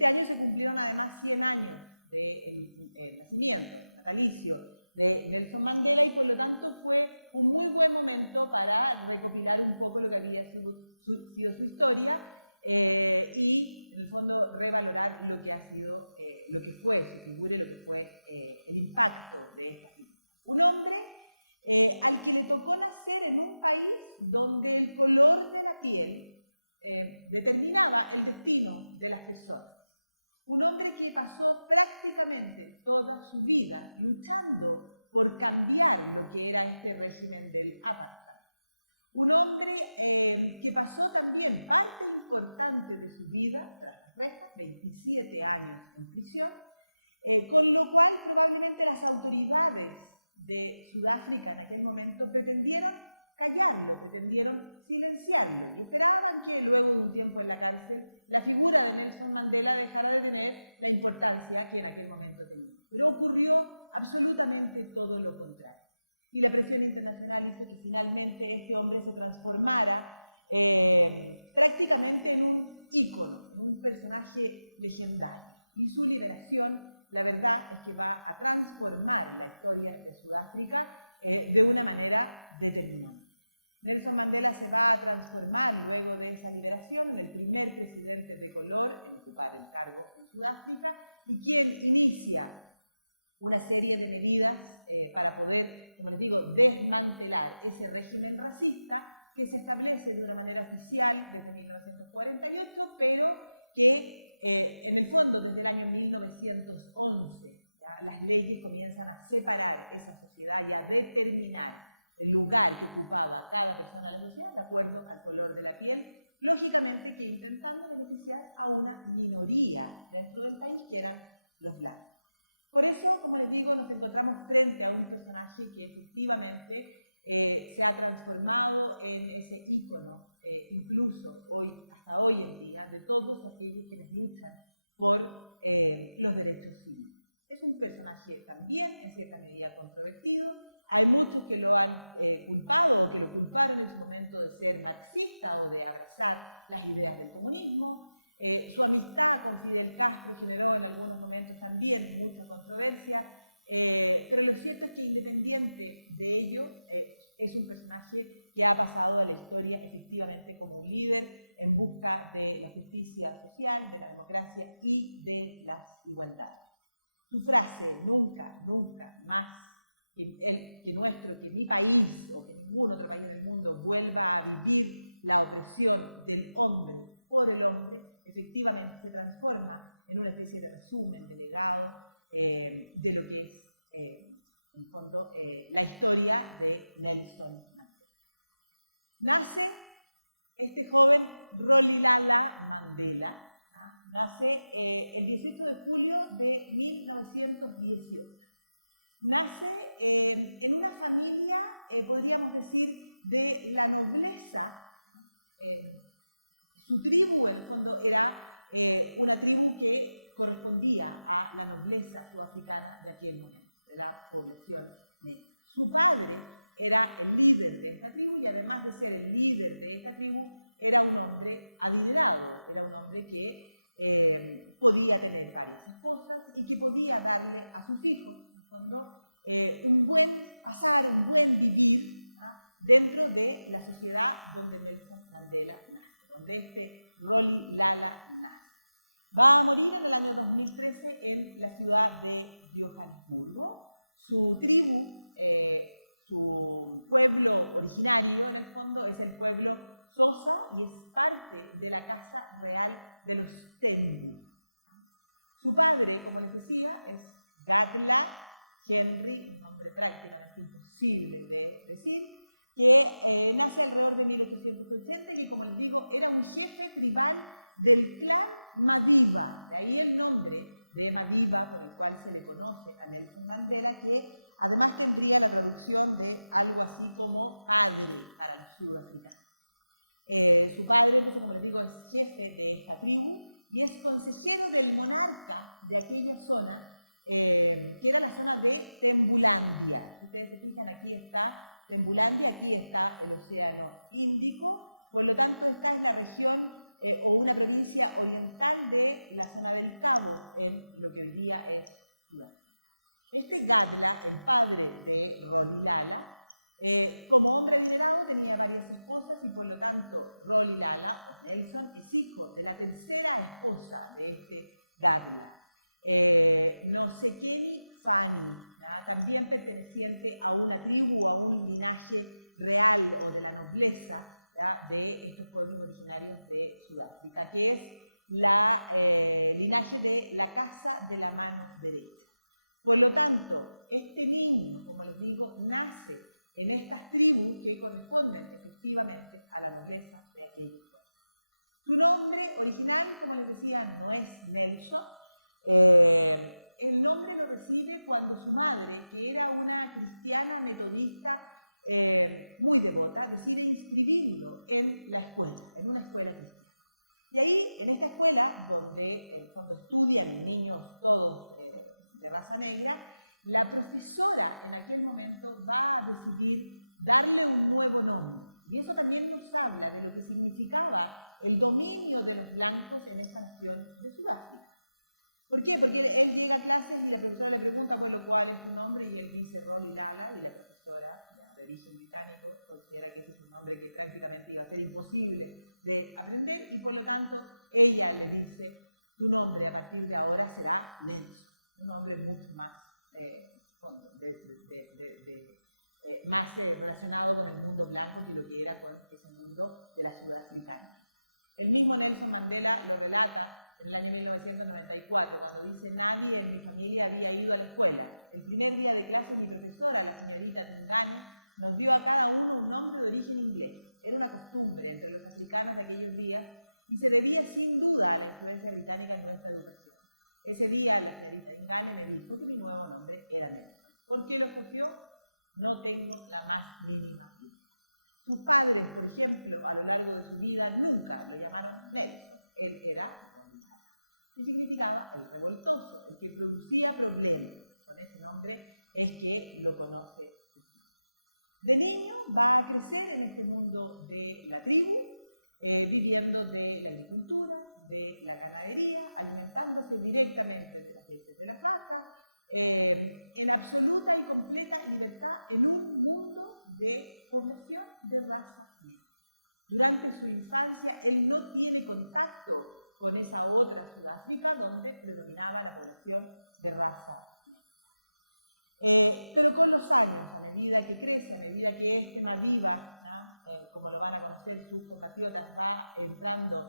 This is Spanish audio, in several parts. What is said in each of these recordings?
Este año se cumplieron además 100 años del nacimiento, natalicio de Nelson Mandela, y por lo tanto fue un muy buen momento para recopilar un poco lo que había sido su historia y, en el fondo, revalorar lo que ha sido, lo que fue su figura y lo que fue el impacto de esta figura. Un hombre al que le tocó nacer en un país donde el color de la piel determinaba el destino de las personas. Un hombre que pasó prácticamente toda su vida luchando por cambiar lo que era este régimen del apartheid. Un hombre que pasó también parte importante de su vida tras las rejas, 27 años en prisión, con lo cual probablemente las autoridades de Sudáfrica en aquel momento pretendieron callarlo, pretendieron silenciarlo y esperaban que luego de un tiempo en la cárcel la figura de Nelson Mandela dejara de tener la importancia que en aquel momento tenía. Pero ocurrió absolutamente todo lo contrario. Y la presión internacional hizo que finalmente este hombre se transformara prácticamente en un ícono, en un personaje legendario. Y su liberación, la verdad, es que va a transformar la historia de Sudáfrica de una manera determinante. Nelson Mandela se va a transformar luego de esa liberación en el primer presidente de color en ocupar el cargo en Sudáfrica y quien inicia una serie de medidas para poder, como les digo, desmantelar ese régimen racista que se establece de una manera oficial desde 1948, pero que en el fondo desde el año 1911 ¿ya? Las leyes comienzan a separar esa sociedad y a determinar el lugar que ocupaba cada persona de la sociedad de acuerdo al color de la piel, lógicamente que intentando beneficiar a una minoría dentro del país que eran los blancos. Por eso, como les digo, nos encontramos frente a un personaje que efectivamente se ha transformado en ese ícono, incluso hasta hoy en día, de todos aquellos quienes luchan por los derechos civiles. Es un personaje también, en cierta medida, controvertido. Hay muchos que lo han culpado o que lo culparon en su momento de ser marxista o de abrazar las ideas del comunismo. Su amistad con Fidel Castro generó en algunos momentos también mucha controversia, pero lo cierto es que independiente de ello, es un personaje que ha pasado a la historia efectivamente como un líder en busca de la justicia social, de la democracia y de las igualdades. Su frase, nunca, nunca más que mi país o que ningún otro país en el mundo vuelva a vivir la opresión del hombre por el hombre, efectivamente se transforma en una especie de resumen, de legado de lo que es, en el fondo, la historia de Nelson Mandela. Nace este joven Rolihlahla Mandela, nace el 18 de julio de 1918. Nace en una familia, podríamos decir, de la nobleza. Su tribu, en el fondo, era una tribu que correspondía a la nobleza sudafricana de aquel momento, de la población negra. Su padre era el líder de esta tribu y además de ser el líder de esta tribu, era un hombre adinerado, era un hombre que podía tener varias esposas y que podía darle a sus hijos, en el fondo, un buen pasar, un buen vivir dentro de la sociedad donde Nelson Mandela nace, donde este Rolihlahla nace. Va a morir en el año 2013 en la ciudad de Johannesburgo. Su tribu, su pueblo originario, en el fondo, es el pueblo Xhosa y es parte de la Casa Real de los Tembu. Su padre, como les decía, es Gatla Henry, un nombre prácticamente imposible de decir, que nace alrededor de 1880 y que, como les digo, era un jefe tribal del clan Madiba. De ahí el nombre de Madiba, con el cual se le conoce a Nelson Mandela, que además tendría la traducción de algo así como padre para los sudafricanos. Su padre, entonces, como les digo, es jefe de esta tribu y es consejero del monarca de aquella zona, que era la zona de Tembulandia. Si ustedes se fijan, aquí está Tembulandia, aquí está el Océano Índico, por lo tanto esta es la región o una provincia oriental de la zona del Cabo, en lo que hoy día es Sudáfrica. Este Gadla, el padre de Rolihlahla, como hombre adinerado tenía varias esposas y por lo tanto Rolihlahla, o Nelson, es hijo de la tercera esposa de este Gadla, Nosekeni Fani, también perteneciente a una tribu, a un linaje real o de la nobleza de estos pueblos originarios de Sudáfrica, que es la linaje de la casa de la mano derecha. Por lo tanto, este niño, como les digo, nace en estas tribus que corresponden efectivamente a la nobleza de aquellos pueblos. Su nombre original, como les decía, no es Nelson. El nombre lo recibe cuando su madre, que era una cristiana metodista muy devota, decide inscribirlo en la escuela, en una escuela cristiana. Y ahí, en esta escuela, donde en el fondo estudian niños todos de raza negra, la profesora en aquel momento va a decidir darle un nuevo nombre. Y eso también nos habla de lo que significaba el dominio de los blancos en esta nación de Sudáfrica. ¿Por qué? Porque él llega a clases y la profesora le pregunta, bueno, ¿cuál es tu nombre? Y él dice Rolihlahla, y la profesora, de origen británico, considera que ese es un nombre que prácticamente iba a ser imposible de aprender, y por lo tanto ella le dice, tu nombre a partir de ahora será Nelson, un nombre mucho más, más relacionado con el mundo blanco que lo que era con ese mundo de la sudafricana. El mismo Nelson Mandela lo relata en el año 1994, cuando dice, nadie en mi familia había ido a la escuela. El primer día de clase mi profesora, la señorita Tingane, nos dio a cada uno un nombre de origen inglés. Era una costumbre entre los africanos de aquellos días y se debía sin duda a la influencia británica en nuestra educación. Ese día la señorita Tingane me dijo que mi nuevo nombre era Nelson. ¿Por qué lo escogió? No tengo la más mínima duda. Sus padres, por ejemplo, a lo largo de su vida nunca lo llamaron Nelson. Él era Rolihlahla, que significaba el revoltoso, el que producía problemas. Con ese nombre es que lo conoce. De niño va a crecer en este mundo de la tribu, viviendo de la agricultura, de la ganadería, alimentándose directamente de las leches de las vacas, en absoluta y completa libertad en un mundo de población de raza negra. Durante su infancia él no tiene contacto con esa otra Sudáfrica donde predominaba la población de raza negra. Pero con los años, a medida que crece, a medida que este Madiba, como lo van a conocer sus compatriotas, va entrando,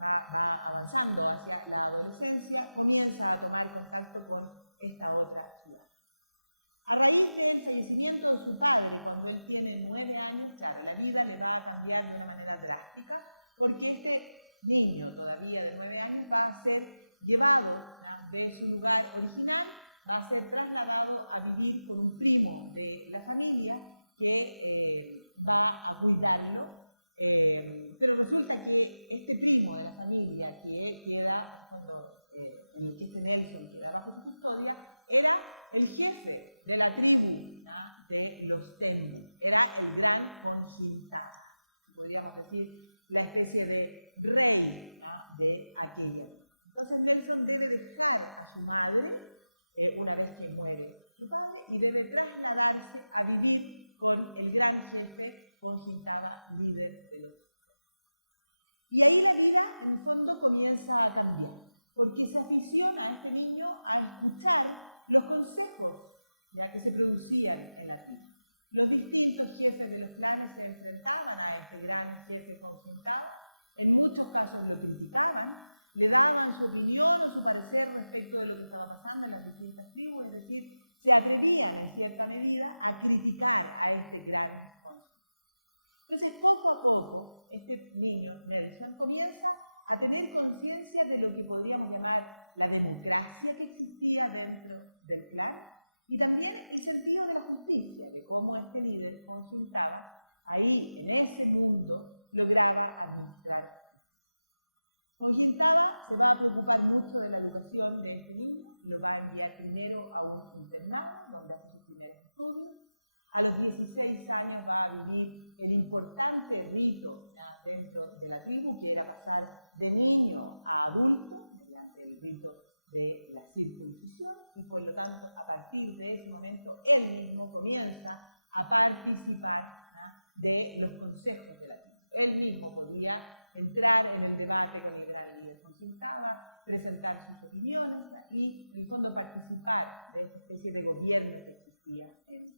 va avanzando hacia la adolescencia, comienza a tomar contacto con esta otra ciudad. A raíz del fallecimiento de su padre, cuando él tiene 9 años, claro, la vida le va a cambiar de una manera drástica, porque este niño todavía de 9 años va a ser llevado de su lugar original, va a ser trasladado a vivir con un primo de la familia que va a cuidarlo, pero resulta que este primo de la familia que queda, en el que este Nelson queda bajo su custodia, era el jefe de la tribu de los Tembu, era el gran Conjintaba, podríamos decir la especie de rey de aquella. Entonces Nelson debe dejar a su madre una vez que muere su padre y debe trasladarse a vivir con el gran jefe Conjintaba, líder de los Tembu. Y ahí la vida, en el fondo, comienza a cambiar, porque se aficiona a este niño a escuchar los consejos que se producían en la tribu. Los distintos jefes de los clanes se enfrentaban a este gran jefe Conjintaba, en muchos casos lo criticaban, le daban su opinión o su parecer respecto de lo que estaba pasando en las distintas tribus, es decir, se atrevían en cierta medida a criticar a este gran Conjintaba. Entonces, poco a poco, este niño, Nelson, comienza a tener conciencia de lo que podríamos llamar la democracia que existía dentro del clan y también el sentido de la justicia, de cómo este líder, Conjintaba, ahí, en ese mundo, lograba administrar. Conjintaba se va a preocupar mucho de la educación de este niño, lo va a enviar primero a un internado, donde hace sus primeros estudios. A los 16 años va a vivir el importante rito dentro de la tribu, que era pasar de niño a adulto, mediante el rito de la circuncisión, y por lo tanto, a partir de ese momento, él mismo comienza a participar, ¿no?, de los consejos de la tribu. Él mismo podía entrar en el debate con el gran líder Konsintaba, presentar sus opiniones, ¿no?, y, en el fondo, participar de esta especie de gobierno que existía en.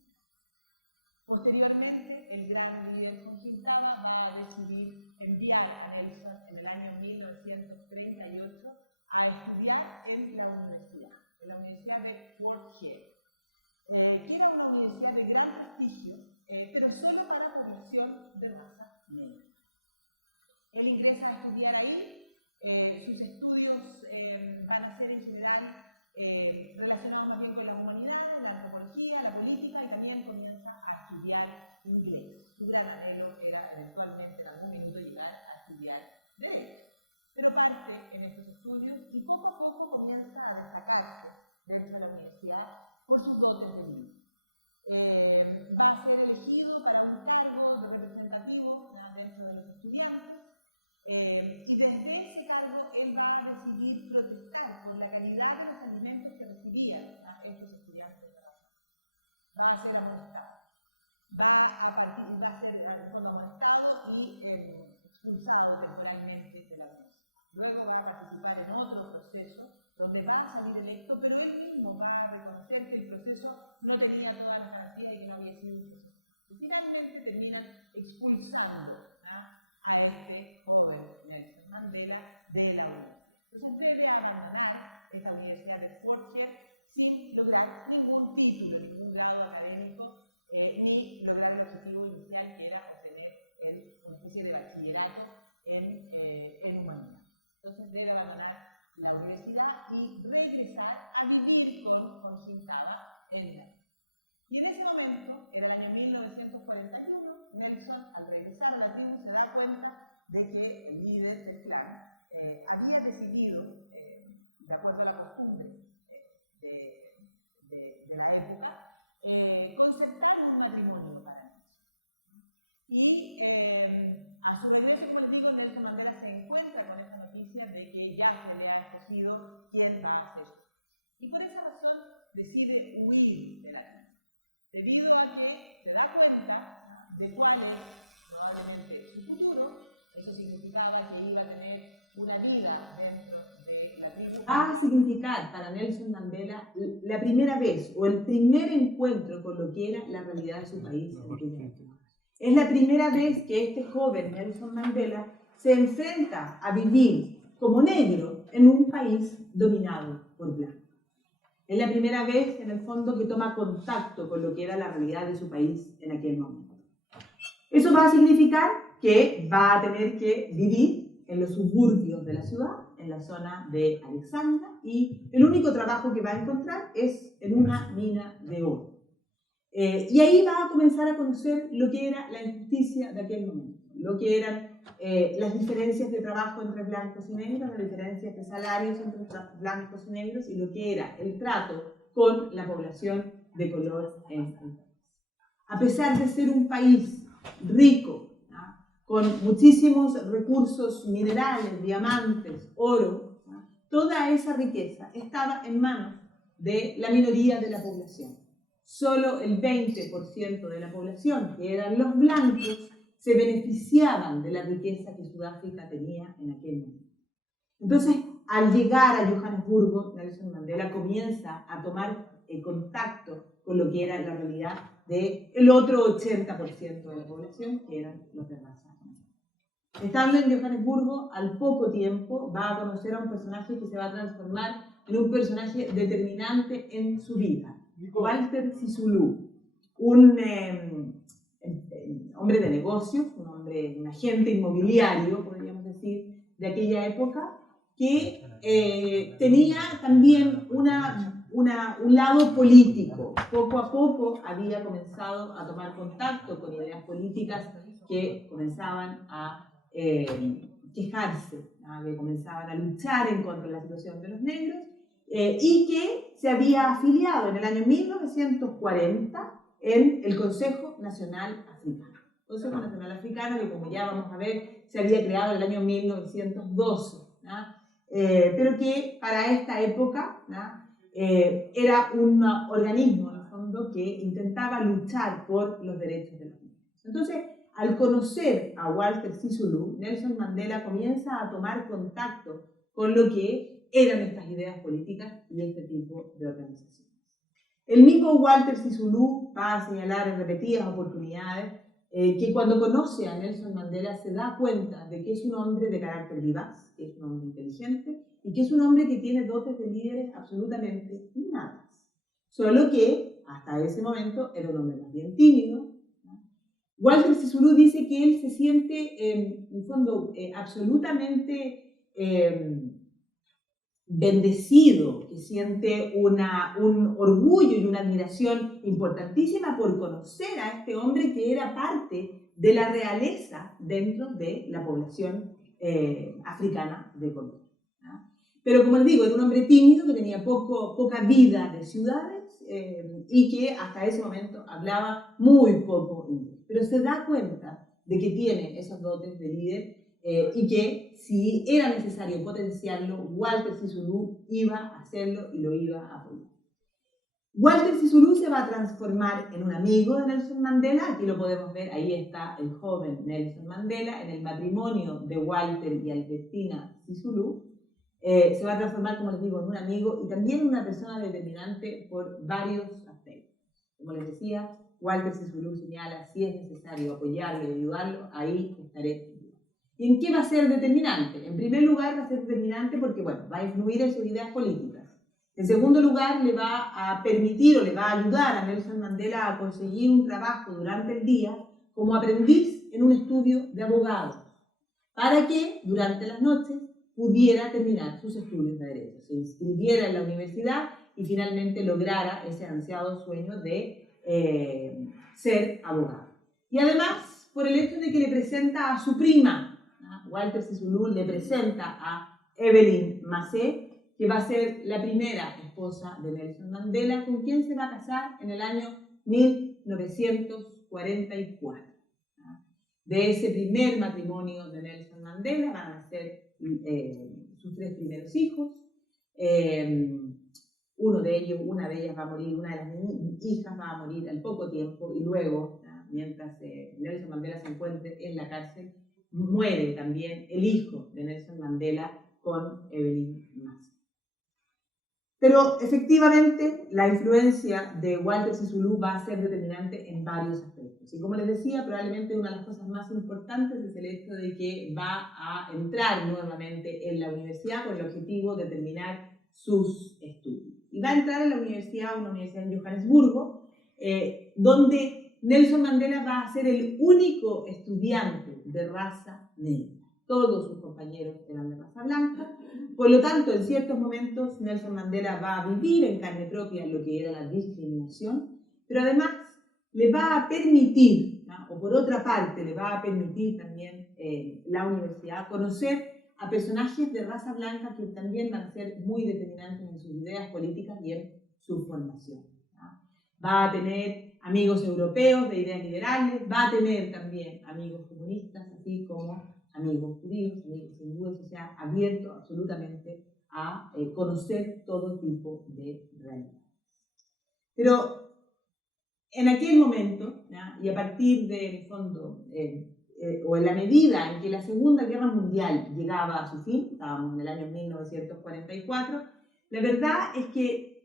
Posteriormente, el gran líder Konsintaba va a decidir enviar a Nelson en el año 1938 a estudiar en la Universidad de Fort Hare, que era una universidad de gran prestigio, pero solo para población de raza negra. Él ingresa a estudiar ahí, sus estudios van a ser en general relacionados más bien con las humanidades, la antropología, la política, y también comienza a estudiar inglés. Su gran anhelo era eventualmente en algún minuto llegar a estudiar Derecho. Pero parte en estos estudios y poco a poco comienza a destacarse dentro de la universidad por sus dotes de libro. Va a ser elegido para un cargo de representativo, ¿no?, dentro de los estudiantes, y desde ese cargo él va a decidir protestar por la calidad de los alimentos que recibían, ¿no?, estos estudiantes de raza. Va a ser amonestado. Va a ser en fondo amonestado y expulsado temporalmente de la universidad. Luego va a participar en otro proceso donde va a salir electo, pero él mismo va a reconocer que el proceso no tenía todas las garantías y que no había sido un proceso. Y finalmente terminan expulsando, ¿no?, a este joven Nelson Mandela de la universidad. Entonces debe abandonar esta universidad de Fort Hare sin lograr ningún título, ningún grado académico, ni lograr el objetivo inicial, que era obtener una especie de bachillerato en humanidades. Entonces debe abandonar la universidad y regresar a vivir con Konsintaba en la. Y en ese momento, era el año 1941, Nelson, al regresar a la tribu, se da cuenta de que el líder del clan había decidido, de acuerdo a la costumbre de la época, concertar un matrimonio para Nelson. Y a su regreso, como les digo, Nelson Mandela se encuentra con esta noticia de que ya se le ha escogido quién va a ser. Y por esa razón decide huir de la tribu, debido a que se da cuenta de cuál es probablemente su futuro. Eso significaba que iba a tener una vida dentro de la tribu. Va a significar para Nelson Mandela la primera vez o el primer encuentro con lo que era la realidad de su país en aquella época. Es la primera vez que este joven Nelson Mandela se enfrenta a vivir como negro en un país dominado por blancos. Es la primera vez, en el fondo, que toma contacto con lo que era la realidad de su país en aquel momento. Eso va a significar que va a tener que vivir en los suburbios de la ciudad, en la zona de Alexandra, y el único trabajo que va a encontrar es en una mina de oro. Y ahí va a comenzar a conocer lo que era la injusticia de aquel momento, lo que eran las diferencias de trabajo entre blancos y negros, las diferencias de salarios entre blancos y negros, y lo que era el trato con la población de color en el país. A pesar de ser un país rico, ¿no?, con muchísimos recursos minerales, diamantes, oro, ¿no?, toda esa riqueza estaba en manos de la minoría de la población. Solo el 20% de la población, que eran los blancos, se beneficiaban de la riqueza que Sudáfrica tenía en aquel momento. Entonces, al llegar a Johannesburgo, Nelson Mandela comienza a tomar contacto con lo que era la realidad del otro 80% de la población, que eran los de raza. Estando en Johannesburgo, al poco tiempo va a conocer a un personaje que se va a transformar en un personaje determinante en su vida, Walter Sisulu, un hombre de negocios, un agente inmobiliario, podríamos decir, de aquella época, que tenía también un lado político. Poco a poco había comenzado a tomar contacto con ideas políticas que comenzaban a quejarse, ¿no?, que comenzaban a luchar en contra de la situación de los negros, y que se había afiliado en el año 1940 en el Consejo Nacional Africano. Consejo Nacional Africano, que como ya vamos a ver, se había creado en el año 1912, ¿no? Pero que para esta época, ¿no? Era un organismo, en el fondo, que intentaba luchar por los derechos de los niños. Entonces, al conocer a Walter Sisulu, Nelson Mandela comienza a tomar contacto con lo que eran estas ideas políticas y este tipo de organizaciones. El mismo Walter Sisulu va a señalar en repetidas oportunidades que cuando conoce a Nelson Mandela se da cuenta de que es un hombre de carácter vivaz, que es un hombre inteligente y que es un hombre que tiene dotes de líderes absolutamente innatas. Solo que hasta ese momento era un hombre más bien tímido. Walter Sisulu dice que él se siente, en el fondo, absolutamente bendecido, que siente un orgullo y una admiración importantísima por conocer a este hombre que era parte de la realeza dentro de la población africana de Colombia. Pero como les digo, era un hombre tímido que tenía poca vida de ciudades y que hasta ese momento hablaba muy poco inglés. Pero se da cuenta de que tiene esos dotes de líder y que si era necesario potenciarlo, Walter Sisulu iba a hacerlo y lo iba a apoyar. Walter Sisulu se va a transformar en un amigo de Nelson Mandela. Aquí lo podemos ver, ahí está el joven Nelson Mandela en el matrimonio de Walter y Albertina Sisulu. Se va a transformar, como les digo, en un amigo y también en una persona determinante por varios aspectos. Como les decía, Walter Sisulu señala, si es necesario apoyarlo y ayudarlo, ahí estaré. ¿Y en qué va a ser determinante? En primer lugar, va a ser determinante porque, bueno, va a influir en sus ideas políticas. En segundo lugar, le va a permitir o le va a ayudar a Nelson Mandela a conseguir un trabajo durante el día como aprendiz en un estudio de abogados, para que durante las noches pudiera terminar sus estudios de derecho, se inscribiera en la universidad y finalmente lograra ese ansiado sueño de ser abogado. Y además, por el hecho de que le presenta a su prima, ¿no? Walter Sisulu le presenta a Evelyn Massé, que va a ser la primera esposa de Nelson Mandela, con quien se va a casar en el año 1944. De ese primer matrimonio de Nelson Mandela van a nacer sus tres primeros hijos. Una de ellas va a morir, una de las hijas va a morir al poco tiempo y luego, mientras Nelson Mandela se encuentre en la cárcel, muere también el hijo de Nelson Mandela con Evelyn Massé. Pero efectivamente la influencia de Walter Sisulu va a ser determinante en varios aspectos. Y como les decía, probablemente una de las cosas más importantes es el hecho de que va a entrar nuevamente en la universidad con el objetivo de terminar sus estudios. Y va a entrar en la universidad, una universidad en Johannesburgo, donde Nelson Mandela va a ser el único estudiante de raza negra. Todos sus compañeros eran de raza blanca. Por lo tanto, en ciertos momentos Nelson Mandela va a vivir en carne propia lo que era la discriminación, pero además le va a permitir, ¿no? O por otra parte, le va a permitir también la universidad conocer a personajes de raza blanca que también van a ser muy determinantes en sus ideas políticas y en su formación, ¿no? Va a tener amigos europeos de ideas liberales, va a tener también amigos comunistas, así como amigos judíos, amigos hindúes, o sea, abierto absolutamente a conocer todo tipo de realidades. Pero en aquel momento, ¿ya? Y a partir del fondo, o en la medida en que la Segunda Guerra Mundial llegaba a su fin, estábamos en el año 1944, la verdad es que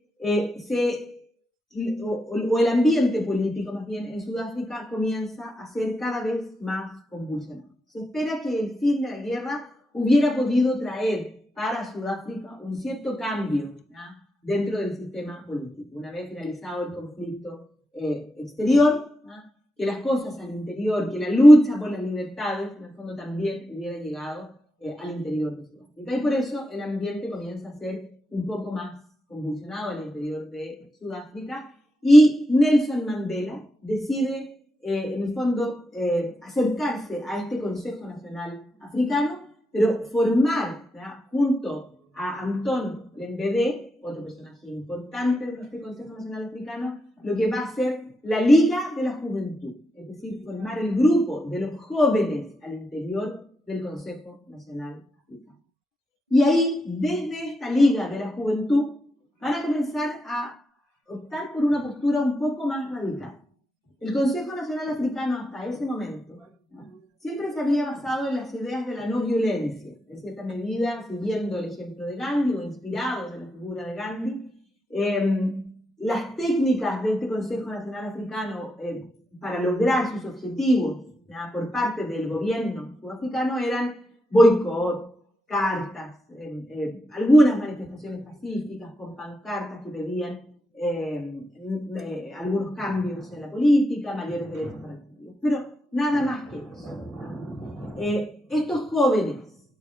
el ambiente político más bien en Sudáfrica comienza a ser cada vez más convulsionado. Se espera que el fin de la guerra hubiera podido traer para Sudáfrica un cierto cambio, ¿no? Dentro del sistema político. Una vez finalizado el conflicto exterior, ¿no? Que las cosas al interior, que la lucha por las libertades, en el fondo también hubiera llegado al interior de Sudáfrica. Y por eso el ambiente comienza a ser un poco más convulsionado al interior de Sudáfrica y Nelson Mandela decide en el fondo acercarse a este Consejo Nacional Africano, pero formar, ¿ya? Junto a Anton Lembede, otro personaje importante de este Consejo Nacional Africano, lo que va a ser la Liga de la Juventud, es decir, formar el grupo de los jóvenes al interior del Consejo Nacional Africano. Y ahí, desde esta Liga de la Juventud, van a comenzar a optar por una postura un poco más radical. El Consejo Nacional Africano hasta ese momento siempre se había basado en las ideas de la no violencia, en cierta medida siguiendo el ejemplo de Gandhi o inspirados en la figura de Gandhi. Las técnicas de este Consejo Nacional Africano para lograr sus objetivos por parte del gobierno sudafricano eran boicot, cartas, algunas manifestaciones pacíficas con pancartas que pedían algunos cambios en la política, mayores derechos para los pueblos, pero nada más que eso. Estos jóvenes,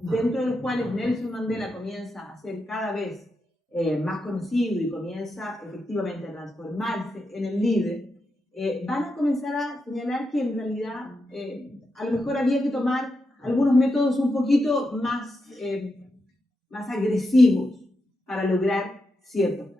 dentro de los cuales Nelson Mandela comienza a ser cada vez más conocido y comienza efectivamente a transformarse en el líder, van a comenzar a señalar que en realidad a lo mejor había que tomar algunos métodos un poquito más agresivos para lograr ciertos cambios.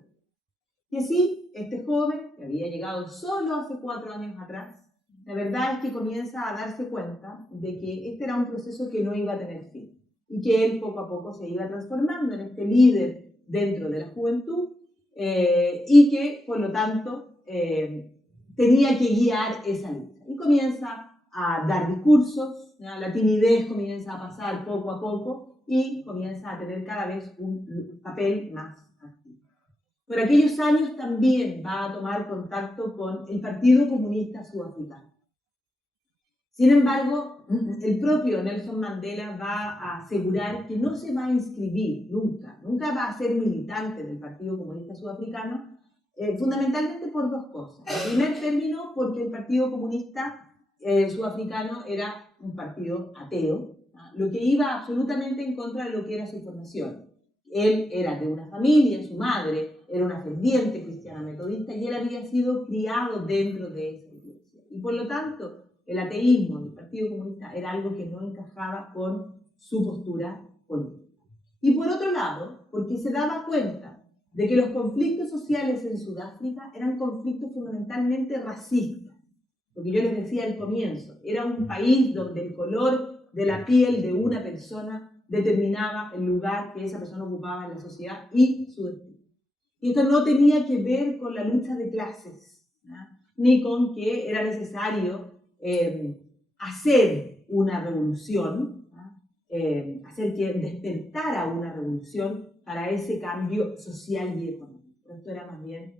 Y así, este joven, que había llegado solo hace 4 años atrás, la verdad es que comienza a darse cuenta de que este era un proceso que no iba a tener fin y que él poco a poco se iba transformando en este líder dentro de la juventud y que, por lo tanto, tenía que guiar esa lucha. Y comienza a dar discursos, la timidez comienza a pasar poco a poco y comienza a tener cada vez un papel más activo. Por aquellos años también va a tomar contacto con el Partido Comunista Sudafricano. Sin embargo, el propio Nelson Mandela va a asegurar que no se va a inscribir nunca va a ser militante del Partido Comunista Sudafricano, fundamentalmente por 2 cosas. En primer término, porque el Partido Comunista Sudafricano era un partido ateo, lo que iba absolutamente en contra de lo que era su formación. Él era de una familia, su madre era una ferviente cristiana metodista y él había sido criado dentro de esa iglesia. Y por lo tanto, el ateísmo del Partido Comunista era algo que no encajaba con su postura política. Y por otro lado, porque se daba cuenta de que los conflictos sociales en Sudáfrica eran conflictos fundamentalmente racistas. Porque yo les decía al comienzo, era un país donde el color de la piel de una persona determinaba el lugar que esa persona ocupaba en la sociedad y su destino. Y esto no tenía que ver con la lucha de clases, ni con que era necesario hacer una revolución, hacer que despertara una revolución para ese cambio social y económico. Esto era más bien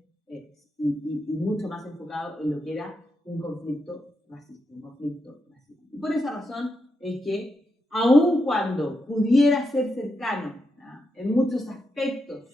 y mucho más enfocado en lo que era un conflicto racista, Y por esa razón es que, aun cuando pudiera ser cercano en muchos aspectos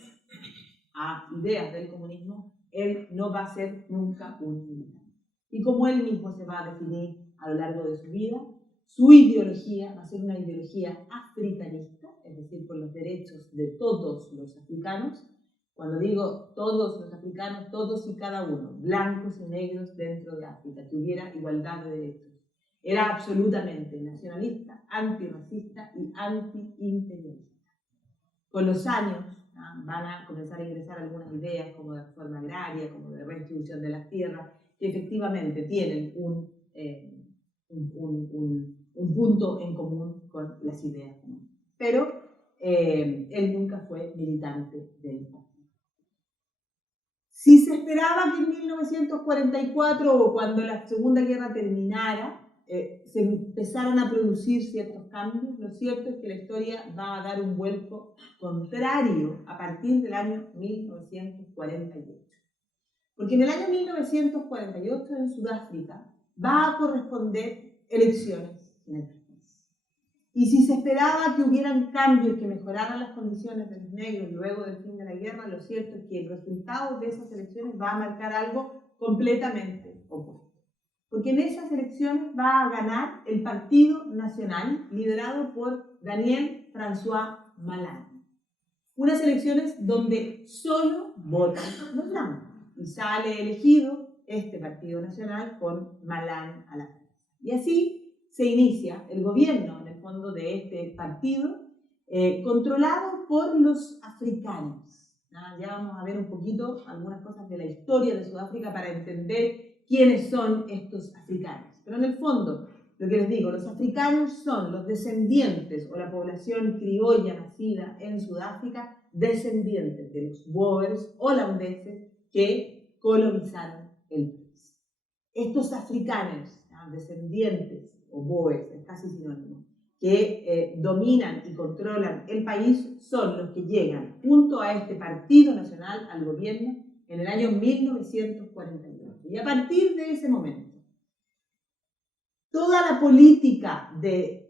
a ideas del comunismo, él no va a ser nunca un militante. Y como él mismo se va a definir a lo largo de su vida, su ideología va a ser una ideología africanista, es decir, por los derechos de todos los africanos. Cuando digo todos los africanos, todos y cada uno, blancos y negros dentro de África, que hubiera igualdad de derechos. Era absolutamente nacionalista, antirracista y antiimperialista. Con los años van a comenzar a ingresar algunas ideas como de reforma agraria, como de redistribución de las tierras, que efectivamente tienen un punto en común con las ideas. Pero él nunca fue militante del partido. Si se esperaba que en 1944 o cuando la Segunda Guerra terminara, se empezaran a producir ciertos cambios, lo cierto es que la historia va a dar un vuelco contrario a partir del año 1948. Porque en el año 1948 en Sudáfrica va a corresponder elecciones en el país. Y si se esperaba que hubieran cambios que mejoraran las condiciones de los negros luego del fin de la guerra, lo cierto es que el resultado de esas elecciones va a marcar algo completamente opuesto. Porque en esas elecciones va a ganar el Partido Nacional, liderado por Daniel François Malan. Unas elecciones donde solo votan los blancos. Y sale elegido este Partido Nacional con Malan a la cabeza. Y así se inicia el gobierno, en el fondo, de este partido, controlado por los africanos. Ya vamos a ver un poquito algunas cosas de la historia de Sudáfrica para entender quiénes son estos africanos. Pero en el fondo, lo que les digo, los africanos son los descendientes o la población criolla nacida en Sudáfrica, descendientes de los boers holandeses que colonizaron el país. Estos africanos, descendientes o boers, es casi sinónimo, que dominan y controlan el país, son los que llegan junto a este Partido Nacional al gobierno en el año 1948. Y a partir de ese momento, toda la política de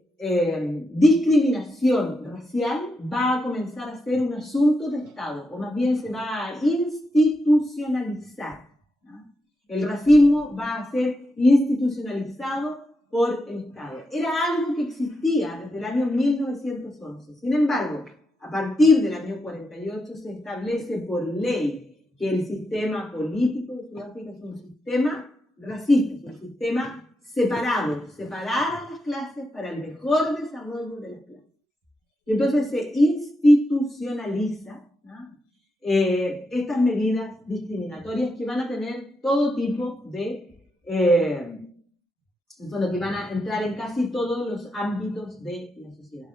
discriminación racial va a comenzar a ser un asunto de Estado, o más bien se va a institucionalizar, ¿no? El racismo va a ser institucionalizado por el Estado. Era algo que existía desde el año 1911. Sin embargo, a partir del año 48 se establece por ley que el sistema político de Sudáfrica es un sistema racista, es un sistema separar a las clases para el mejor desarrollo de las clases. Y entonces se institucionaliza, ¿no? Estas medidas discriminatorias que van a tener todo tipo de, que van a entrar en casi todos los ámbitos de la sociedad.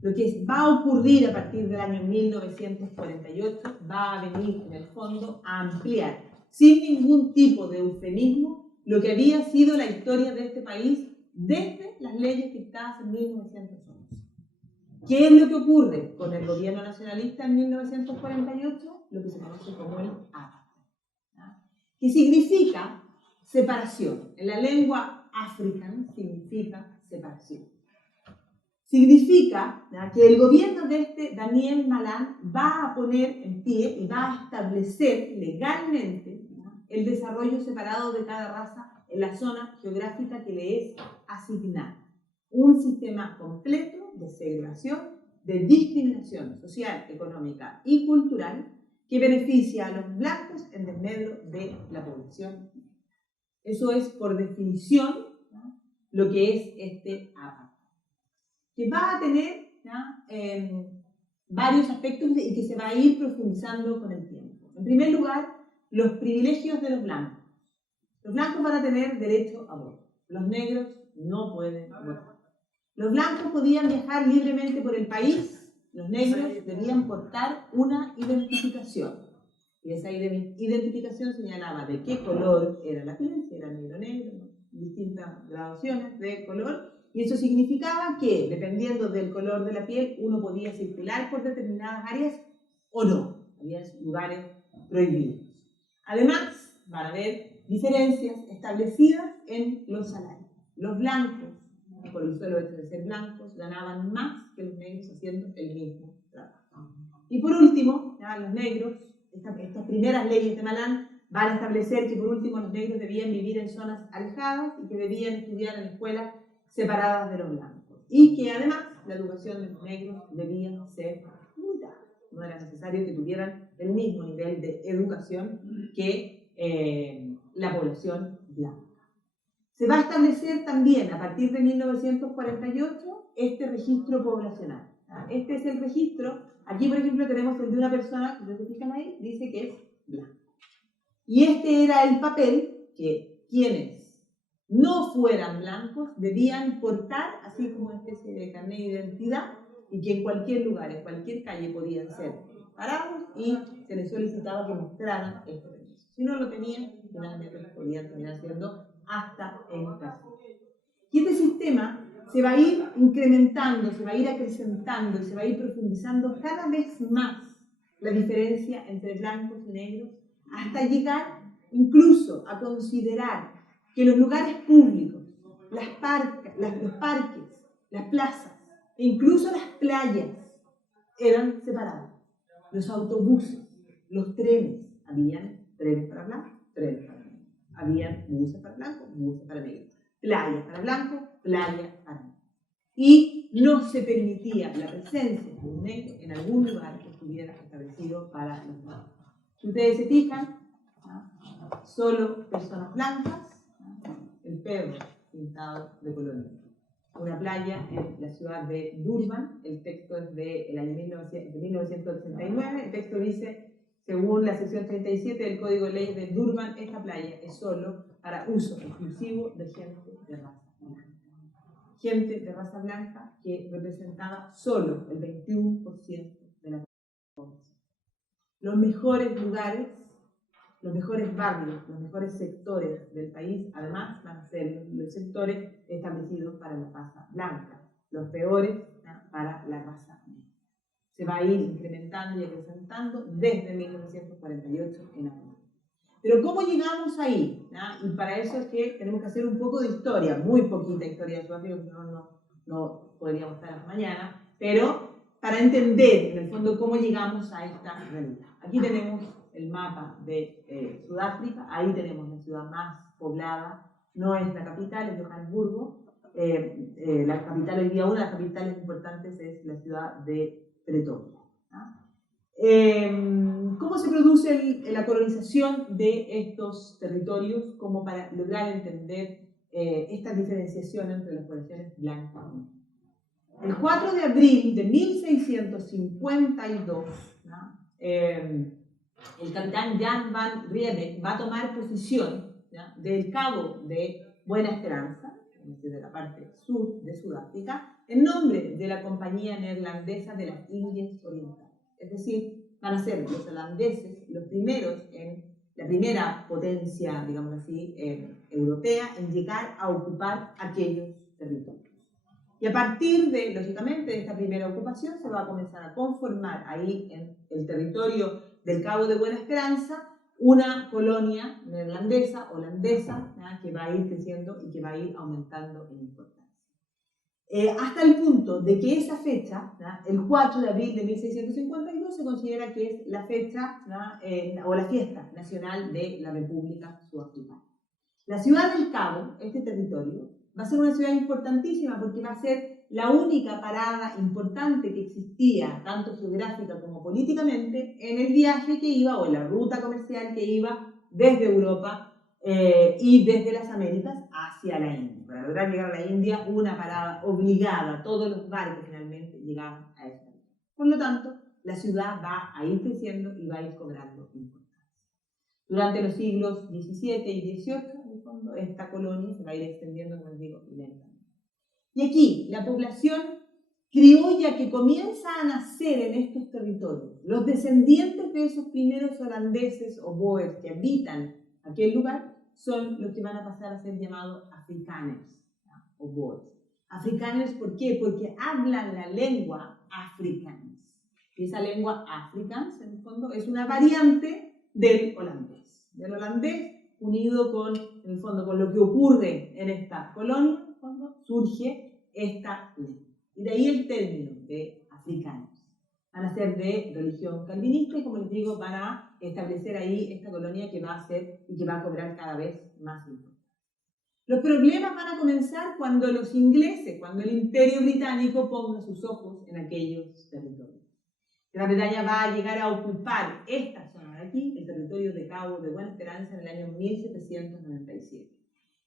Lo que va a ocurrir a partir del año 1948 va a venir, en el fondo, a ampliar, sin ningún tipo de eufemismo, lo que había sido la historia de este país desde las leyes dictadas en 1911. ¿Qué es lo que ocurre con el gobierno nacionalista en 1948? Lo que se conoce como el apartheid, que significa separación. En la lengua africana significa separación. Significa, ¿no?, que el gobierno de este Daniel Malan va a poner en pie y va a establecer legalmente, ¿no?, el desarrollo separado de cada raza en la zona geográfica que le es asignada. Un sistema completo de segregación, de discriminación social, económica y cultural que beneficia a los blancos en desmedro de la población. Eso es, por definición, ¿no?, lo que es este apartheid, que va a tener, varios aspectos y que se va a ir profundizando con el tiempo. En primer lugar, los privilegios de los blancos. Los blancos van a tener derecho a voto. Los negros no pueden votar. Los blancos podían viajar libremente por el país. Los negros debían portar una identificación. Y esa identificación señalaba de qué color era la piel, si era negro, distintas graduaciones de color. Y eso significaba que, dependiendo del color de la piel, uno podía circular por determinadas áreas o no. Había lugares prohibidos. Además, van a haber diferencias establecidas en los salarios. Los blancos, por el solo hecho de ser blancos, ganaban más que los negros haciendo el mismo trabajo. Y por último, los negros, estas primeras leyes de Malan van a establecer que por último los negros debían vivir en zonas alejadas y que debían estudiar en escuelas separadas de los blancos. Y que además la educación de los negros debía ser limitada. No era necesario que tuvieran el mismo nivel de educación que la población blanca. Se va a establecer también, a partir de 1948, este registro poblacional. Este es el registro. Aquí, por ejemplo, tenemos el de una persona, que ustedes se fijan ahí, dice que es blanco. Y este era el papel que quienes no fueran blancos debían portar, así como una especie de carnet de identidad, y que en cualquier lugar, en cualquier calle podían ser parados y se les solicitaba que mostraran este permiso. Si no lo tenían, finalmente lo podían terminar haciendo hasta en cárcel. Y este sistema se va a ir incrementando, se va a ir acrecentando y se va a ir profundizando cada vez más la diferencia entre blancos y negros, hasta llegar incluso a considerar que los lugares públicos, los parques, las plazas e incluso las playas eran separados. Los autobuses, los trenes, habían trenes para blancos, trenes para negros. Habían buses para blancos, buses para negros. Playas para blancos, playas para negros. Y no se permitía la presencia de un negro en algún lugar que estuviera establecido para los blancos. Si ustedes se fijan, solo personas blancas, el perro pintado de color negro. Una playa en la ciudad de Durban, el texto es del año 1989, el texto dice, según la sección 37 del Código de Leyes de Durban, esta playa es solo para para uso exclusivo de gente de raza blanca. Gente de raza blanca que representaba solo el 21% de la población. Los mejores lugares, los mejores barrios, los mejores sectores del país, además, van a ser los sectores establecidos para la raza blanca, los peores, ¿no?, para la raza negra. Se va a ir incrementando y acrecentando desde 1948 en adelante. Pero ¿cómo llegamos ahí? ¿No? Y para eso es que tenemos que hacer un poco de historia, muy poquita historia de Sudáfrica, porque no podríamos estar hasta mañana, pero para entender en el fondo cómo llegamos a esta realidad. Aquí tenemos el mapa de Sudáfrica, ahí tenemos la ciudad más poblada, no es la capital, es Johannesburgo. La capital hoy día, una de las capitales importantes es la ciudad de Pretoria, ¿no? ¿Cómo se produce la colonización de estos territorios? Como para lograr entender esta diferenciación entre las poblaciones blancas y negras. El 4 de abril de 1652, ¿no?, el capitán Jan van Riebeeck va a tomar posición, ¿no?, del Cabo de Buena Esperanza, de la parte sur de Sudáfrica, en nombre de la Compañía Neerlandesa de las Indias Orientales. Es decir, van a ser los holandeses los primeros la primera potencia, digamos así, europea en llegar a ocupar aquellos territorios. Y a partir de, lógicamente, de esta primera ocupación se va a comenzar a conformar ahí en el territorio del Cabo de Buena Esperanza una colonia neerlandesa, holandesa, ¿no?, que va a ir creciendo y que va a ir aumentando en importancia. Hasta el punto de que esa fecha, ¿no?, el 4 de abril de 1652, se considera que es la fecha, ¿no?, o la fiesta nacional de la República Sudafricana. La ciudad del Cabo, este territorio, va a ser una ciudad importantísima porque va a ser la única parada importante que existía, tanto geográfica como políticamente, en el viaje que iba, o en la ruta comercial que iba desde Europa y desde las Américas hacia la India. Para lograr llegar a la India, una parada obligada, todos los barcos finalmente llegaban a esa región. Por lo tanto, la ciudad va a ir creciendo y va a ir cobrando importancia. Durante los siglos XVII y XVIII, en el fondo, esta colonia se va a ir extendiendo, como les digo, lentamente. Y aquí, la población criolla que comienza a nacer en estos territorios, los descendientes de esos primeros holandeses o boers que habitan aquel lugar, son los que van a pasar a ser llamados afrikaners, ¿no?, o boers. Afrikaners, ¿por qué? Porque hablan la lengua afrikaans. Y esa lengua afrikaans, en el fondo, es una variante del holandés. Del holandés unido con, en el fondo, con lo que ocurre en esta colonia, en el fondo, surge esta lengua. Y de ahí el término de africanos. Van a ser de religión calvinista y, como les digo, van a establecer ahí esta colonia que va a ser y que va a cobrar cada vez más importancia. Los problemas van a comenzar cuando los ingleses, cuando el Imperio Británico ponga sus ojos en aquellos territorios. Gran Bretaña va a llegar a ocupar esta zona de aquí, el territorio de Cabo de Buena Esperanza, en el año 1797.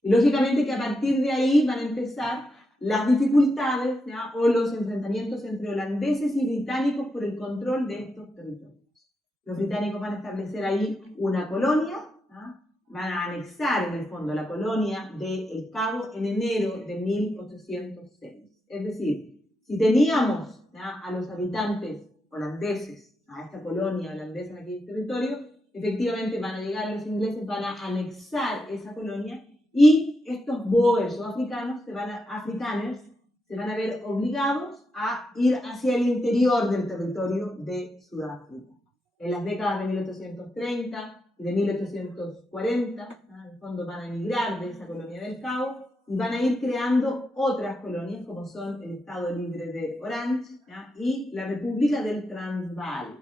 Y lógicamente que a partir de ahí van a empezar las dificultades, ¿ya?, o los enfrentamientos entre holandeses y británicos por el control de estos territorios. Los británicos van a establecer ahí una colonia, ¿ya?, van a anexar en el fondo la colonia de El Cabo en enero de 1806. Es decir, si teníamos, ¿ya?, a los habitantes holandeses, a esta colonia holandesa en aquel territorio, efectivamente van a llegar los ingleses, van a anexar esa colonia y estos boers o africanos afrikaners se van a ver obligados a ir hacia el interior del territorio de Sudáfrica. En las décadas de 1830 y de 1840, ¿no?, en el fondo van a emigrar de esa colonia del Cabo y van a ir creando otras colonias como son el Estado Libre de Orange, ¿no?, y la República del Transvaal,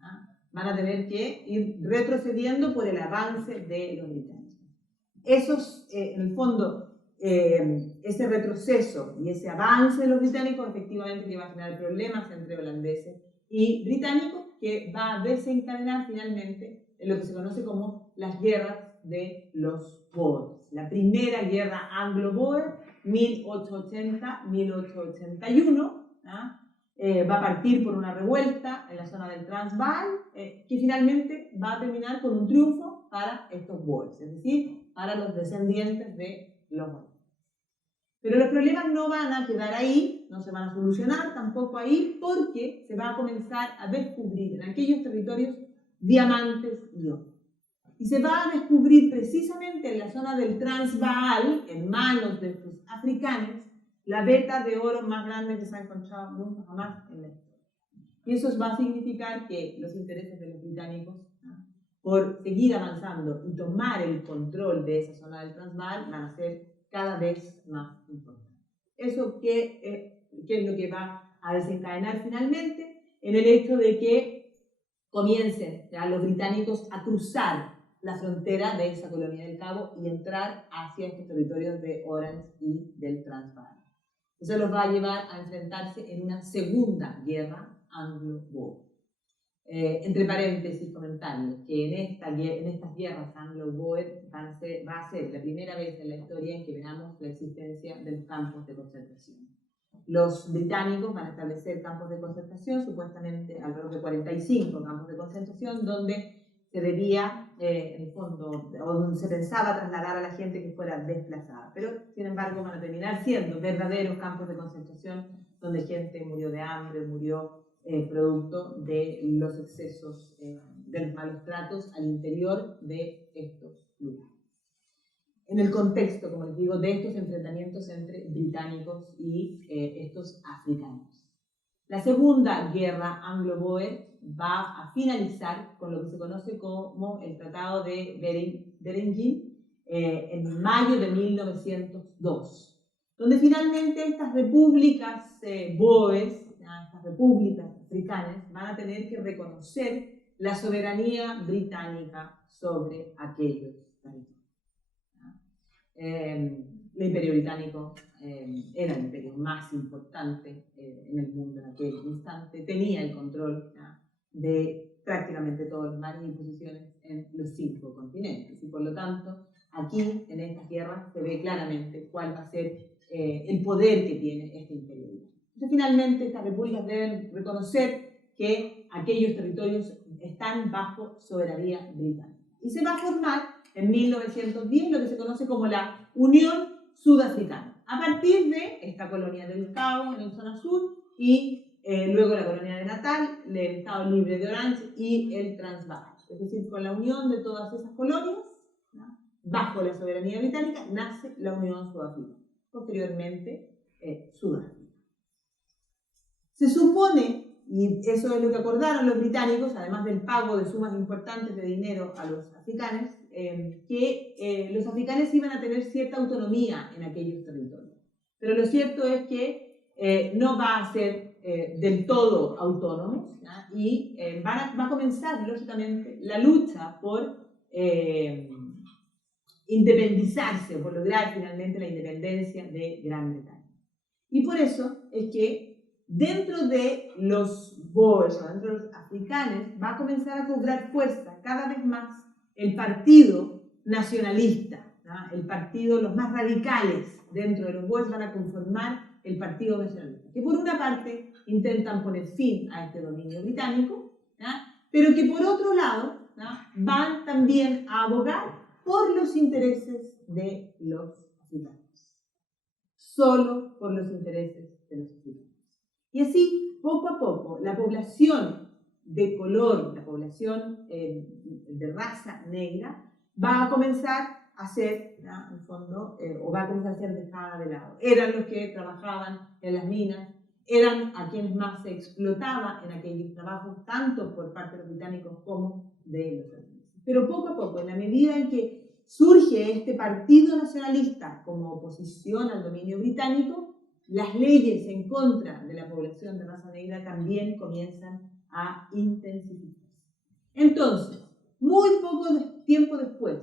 ¿no? Van a tener que ir retrocediendo por el avance de los británicos. Esos, en el fondo, ese retroceso y ese avance de los británicos efectivamente que va a generar problemas entre holandeses y británicos que va a desencadenar finalmente en lo que se conoce como las guerras de los Boers. La primera guerra anglo-boer, 1880-1881, va a partir por una revuelta en la zona del Transvaal, que finalmente va a terminar con un triunfo para estos Boers. Es decir, para los descendientes de los Orange. Pero los problemas no van a quedar ahí, no se van a solucionar tampoco ahí, porque se va a comenzar a descubrir en aquellos territorios diamantes y oro. Y se va a descubrir precisamente en la zona del Transvaal, en manos de estos africanos, la veta de oro más grande que se ha encontrado nunca jamás en la historia. Y eso va a significar que los intereses de los británicos, ¿no?, por seguir avanzando y tomar el control de esa zona del Transvaal, van a ser cada vez más importantes. ¿Eso qué es lo que va a desencadenar finalmente? En el hecho de que comiencen ya los británicos a cruzar la frontera de esa colonia del Cabo y entrar hacia estos territorios de Orange y del Transvaal. Eso los va a llevar a enfrentarse en una segunda guerra anglo-boer. Entre paréntesis, comentarles que en estas guerras anglo-boer va a ser la primera vez en la historia en que veamos la existencia de los campos de concentración. Los británicos van a establecer campos de concentración, supuestamente alrededor de 45 campos de concentración, donde se debía, en el fondo, o donde se pensaba trasladar a la gente que fuera desplazada. Pero, sin embargo, van a terminar siendo verdaderos campos de concentración donde gente murió de hambre, murió producto de los excesos, de los malos tratos al interior de estos lugares. En el contexto, como les digo, de estos enfrentamientos entre británicos y estos africanos. La segunda guerra anglo-boer va a finalizar con lo que se conoce como el Tratado de Berenguer en mayo de 1902, donde finalmente estas repúblicas boers, estas repúblicas africanas, van a tener que reconocer la soberanía británica sobre aquellos territorios. El imperio británico era el imperio más importante en el mundo en aquel instante, tenía el control de prácticamente todos los mares y posiciones en los 5 continentes, y por lo tanto aquí en estas guerras se ve claramente cuál va a ser el poder que tiene este imperio británico. Entonces, finalmente estas repúblicas deben reconocer que aquellos territorios están bajo soberanía británica, y se va a formar en 1910 lo que se conoce como la Unión Sudafricana, a partir de esta colonia del Cabo en la zona sur y luego la colonia de Natal, el Estado Libre de Orange y el Transvaal. Es decir, con la unión de todas esas colonias, ¿no?, bajo la soberanía británica, nace la Unión Sudafricana, posteriormente Sudáfrica. Se supone, y eso es lo que acordaron los británicos, además del pago de sumas importantes de dinero a los africanos, que los africanos iban a tener cierta autonomía en aquellos territorios. Pero lo cierto es que no va a ser del todo autónomos, ¿ya?, y va a comenzar, lógicamente, la lucha por independizarse, por lograr finalmente la independencia de Gran Bretaña. Y por eso es que dentro de los boers o dentro de los africanos va a comenzar a cobrar fuerza cada vez más el partido nacionalista, ¿no?, el partido, los más radicales dentro de los boers van a conformar el partido nacionalista, que por una parte intentan poner fin a este dominio británico, ¿no?, pero que por otro lado, ¿no?, van también a abogar por los intereses de los africanos, solo por los intereses de los africanos. Y así, poco a poco, la población de color, la población de raza negra, va a comenzar a ser, ¿no?, en fondo, o va a comenzar a ser dejada de lado. Eran los que trabajaban en las minas, eran a quienes más se explotaba en aquellos trabajos, tanto por parte de los británicos como de los ingleses. Pero poco a poco, en la medida en que surge este partido nacionalista como oposición al dominio británico, las leyes en contra de la población de raza negra también comienzan a intensificarse. Entonces, muy poco tiempo después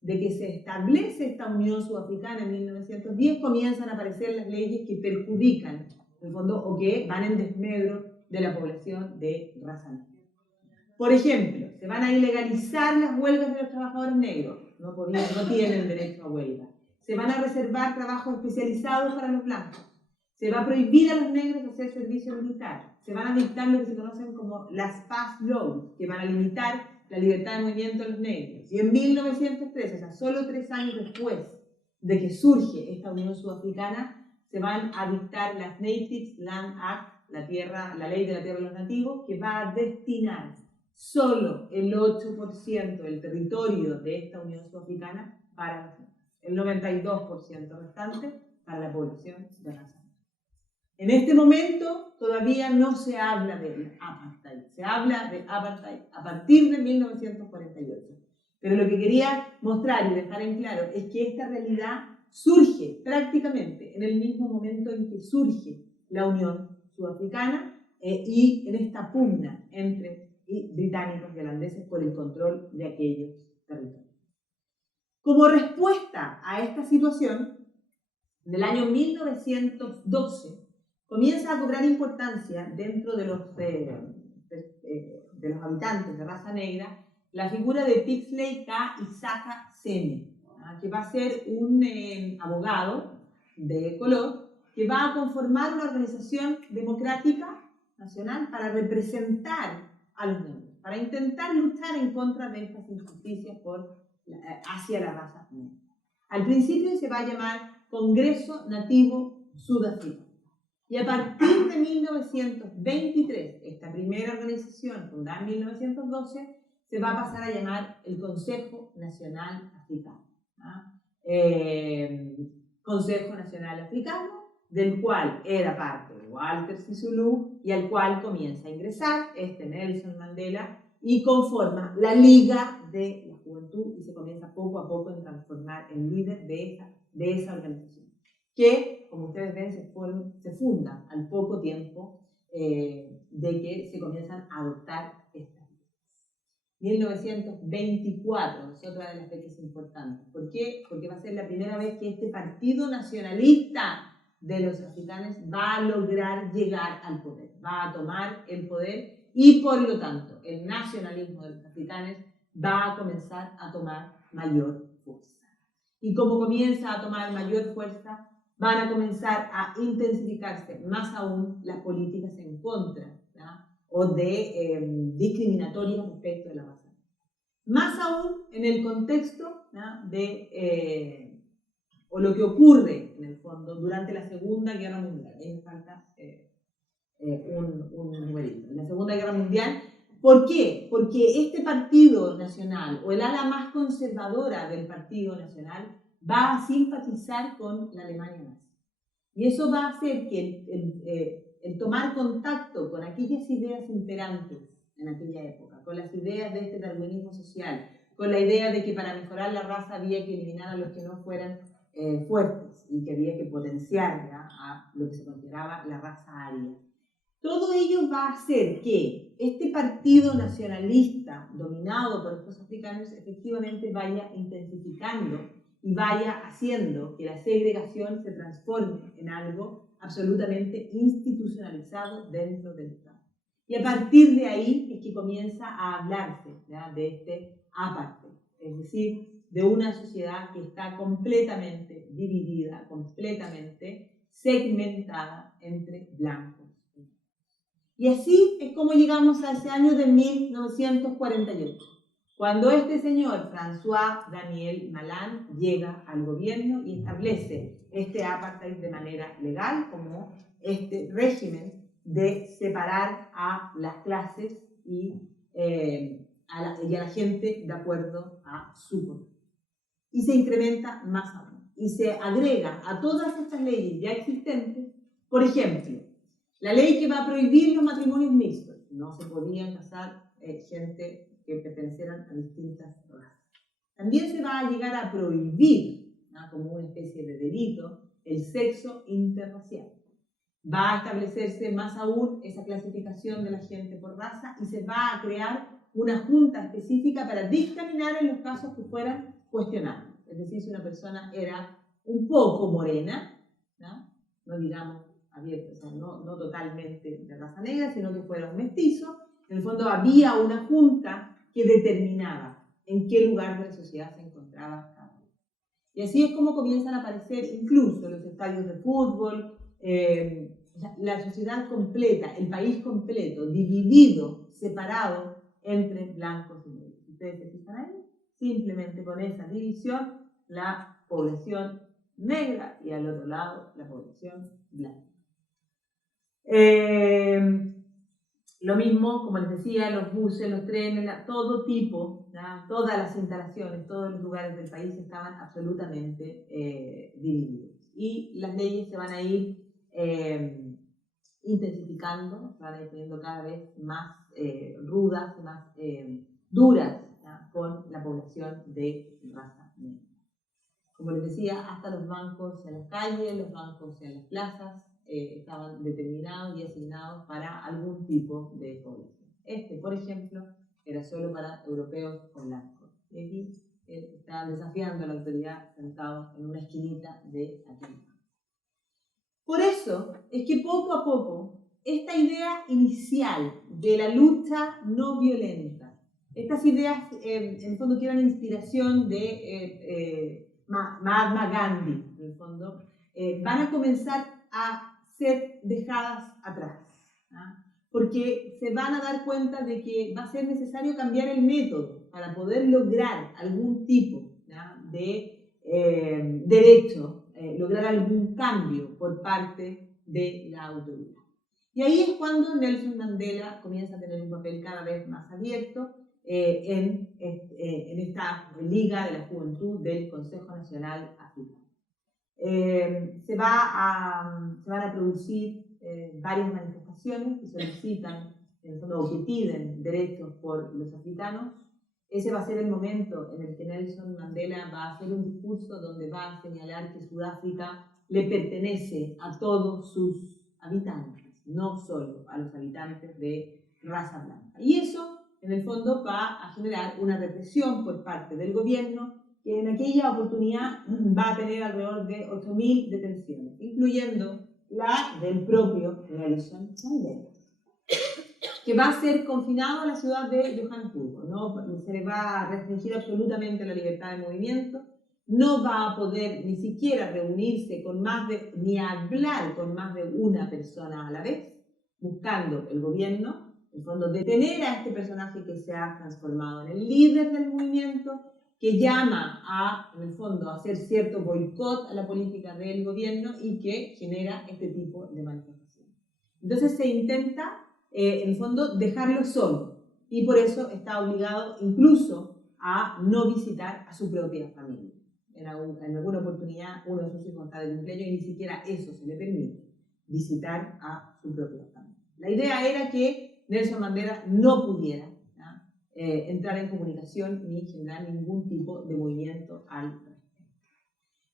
de que se establece esta Unión Sudafricana en 1910, comienzan a aparecer las leyes que perjudican, en el fondo, o que van en desmedro de la población de raza negra. Por ejemplo, se van a ilegalizar las huelgas de los trabajadores negros, no tienen derecho a huelga. Se van a reservar trabajos especializados para los blancos. Se va a prohibir a los negros hacer servicio militar. Se van a dictar lo que se conocen como las pass laws, que van a limitar la libertad de movimiento de los negros. Y en 1913, o sea, solo 3 años después de que surge esta Unión Sudafricana, se van a dictar las Native Land Act, la ley de la tierra de los nativos, que va a destinar solo el 8% del territorio de esta Unión Sudafricana para los negros, el 92% restante para la población de raza. En este momento todavía no se habla de apartheid, se habla de apartheid a partir de 1948. Pero lo que quería mostrar y dejar en claro es que esta realidad surge prácticamente en el mismo momento en que surge la Unión Sudafricana y en esta pugna entre británicos y holandeses por el control de aquellos territorios. Como respuesta a esta situación, del año 1912 comienza a cobrar importancia dentro de los habitantes de raza negra la figura de Pixley K. Isaka Seme, que va a ser un abogado de color que va a conformar una organización democrática nacional para representar a los negros, para intentar luchar en contra de estas injusticias hacia la raza negra. Al principio se va a llamar Congreso Nativo Sudafricano. Y a partir de 1923, esta primera organización, fundada en 1912, se va a pasar a llamar el Consejo Nacional Africano. Consejo Nacional Africano, del cual era parte Walter Sisulu y al cual comienza a ingresar Nelson Mandela y conforma la Liga de la Juventud y se comienza poco a poco a transformar en líder de esa organización, que, como ustedes ven, se funda al poco tiempo de que se comienzan a adoptar estas leyes. 1924 es otra de las fechas importantes. ¿Por qué? Porque va a ser la primera vez que este partido nacionalista de los africanos va a lograr llegar al poder, va a tomar el poder y, por lo tanto, el nacionalismo de los africanos va a comenzar a tomar mayor fuerza. Y como comienza a tomar mayor fuerza, van a comenzar a intensificarse más aún las políticas en contra, ¿ya? O de discriminatorias respecto de la raza. Más aún en el contexto, ¿ya? O lo que ocurre en el fondo durante la Segunda Guerra Mundial. Ahí me falta un numerito. En la Segunda Guerra Mundial, ¿por qué? Porque este partido nacional o el ala más conservadora del partido nacional va a simpatizar con la Alemania nazi. Y eso va a hacer que el tomar contacto con aquellas ideas imperantes en aquella época, con las ideas de este darwinismo social, con la idea de que para mejorar la raza había que eliminar a los que no fueran fuertes y que había que potenciar a lo que se consideraba la raza aria. Todo ello va a hacer que este partido nacionalista dominado por estos africanos efectivamente vaya intensificando y vaya haciendo que la segregación se transforme en algo absolutamente institucionalizado dentro del Estado. Y a partir de ahí es que comienza a hablarse, ¿ya? De este apartheid, es decir, de una sociedad que está completamente dividida, completamente segmentada entre blancos. Y así es como llegamos a ese año de 1948, cuando este señor, François Daniel Malan, llega al gobierno y establece este apartheid de manera legal como este régimen de separar a las clases y a la gente de acuerdo a su color. Y se incrementa más aún. Y se agrega a todas estas leyes ya existentes, por ejemplo, la ley que va a prohibir los matrimonios mixtos. No se podían casar gente que pertenecieran a distintas razas. También se va a llegar a prohibir, ¿no? Como una especie de delito, el sexo interracial. Va a establecerse más aún esa clasificación de la gente por raza y se va a crear una junta específica para dictaminar en los casos que fueran cuestionables. Es decir, si una persona era un poco morena, no digamos abierto, o sea, no totalmente de raza negra, sino que fuera un mestizo, en el fondo había una junta que determinaba en qué lugar de la sociedad se encontraba cada uno. Y así es como comienzan a aparecer incluso los estadios de fútbol, la sociedad completa, el país completo, dividido, separado entre blancos y negros. ustedes se fijan ahí, simplemente con esa división, la población negra y al otro lado la población blanca. Lo mismo, como les decía, los buses, los trenes, todo tipo, ¿no? Todas las instalaciones, todos los lugares del país estaban absolutamente divididos. Y las leyes se van a ir intensificando, se van a ir poniendo cada vez más rudas y más duras, ¿no? Con la población de raza negra. Como les decía, hasta los bancos en las calles, los bancos en las plazas, estaban determinados y asignados para algún tipo de población. Por ejemplo, era solo para europeos o blancos. Y aquí estaban desafiando a la autoridad sentado en una esquinita de aquí. Por eso es que poco a poco, esta idea inicial de la lucha no violenta, estas ideas en el fondo que eran inspiración de Mahatma Gandhi, en el fondo, van a comenzar a ser dejadas atrás, ¿no? Porque se van a dar cuenta de que va a ser necesario cambiar el método para poder lograr algún tipo, ¿no? de derecho, lograr algún cambio por parte de la autoridad. Y ahí es cuando Nelson Mandela comienza a tener un papel cada vez más abierto en esta Liga de la Juventud del Consejo Nacional Africano. Se van a producir varias manifestaciones que solicitan, en el fondo, o que piden derechos por los africanos. Ese va a ser el momento en el que Nelson Mandela va a hacer un discurso donde va a señalar que Sudáfrica le pertenece a todos sus habitantes, no solo a los habitantes de raza blanca. Y eso, en el fondo, va a generar una represión por parte del gobierno, que en aquella oportunidad va a tener alrededor de 8.000 detenciones, incluyendo la del propio Nelson Mandela, que va a ser confinado a la ciudad de Johannesburgo. No se le va a restringir absolutamente la libertad de movimiento, no va a poder ni siquiera reunirse con ni hablar con más de una persona a la vez, buscando el gobierno, en el fondo, detener a este personaje que se ha transformado en el líder del movimiento, que llama en el fondo, a hacer cierto boicot a la política del gobierno y que genera este tipo de manifestación. Entonces se intenta, en el fondo, dejarlo solo, y por eso está obligado incluso a no visitar a su propia familia. En alguna oportunidad uno de sus hijos está de cumpleaños y ni siquiera eso se le permite, visitar a su propia familia. La idea era que Nelson Mandela no pudiera entrar en comunicación ni generar ningún tipo de movimiento al respecto.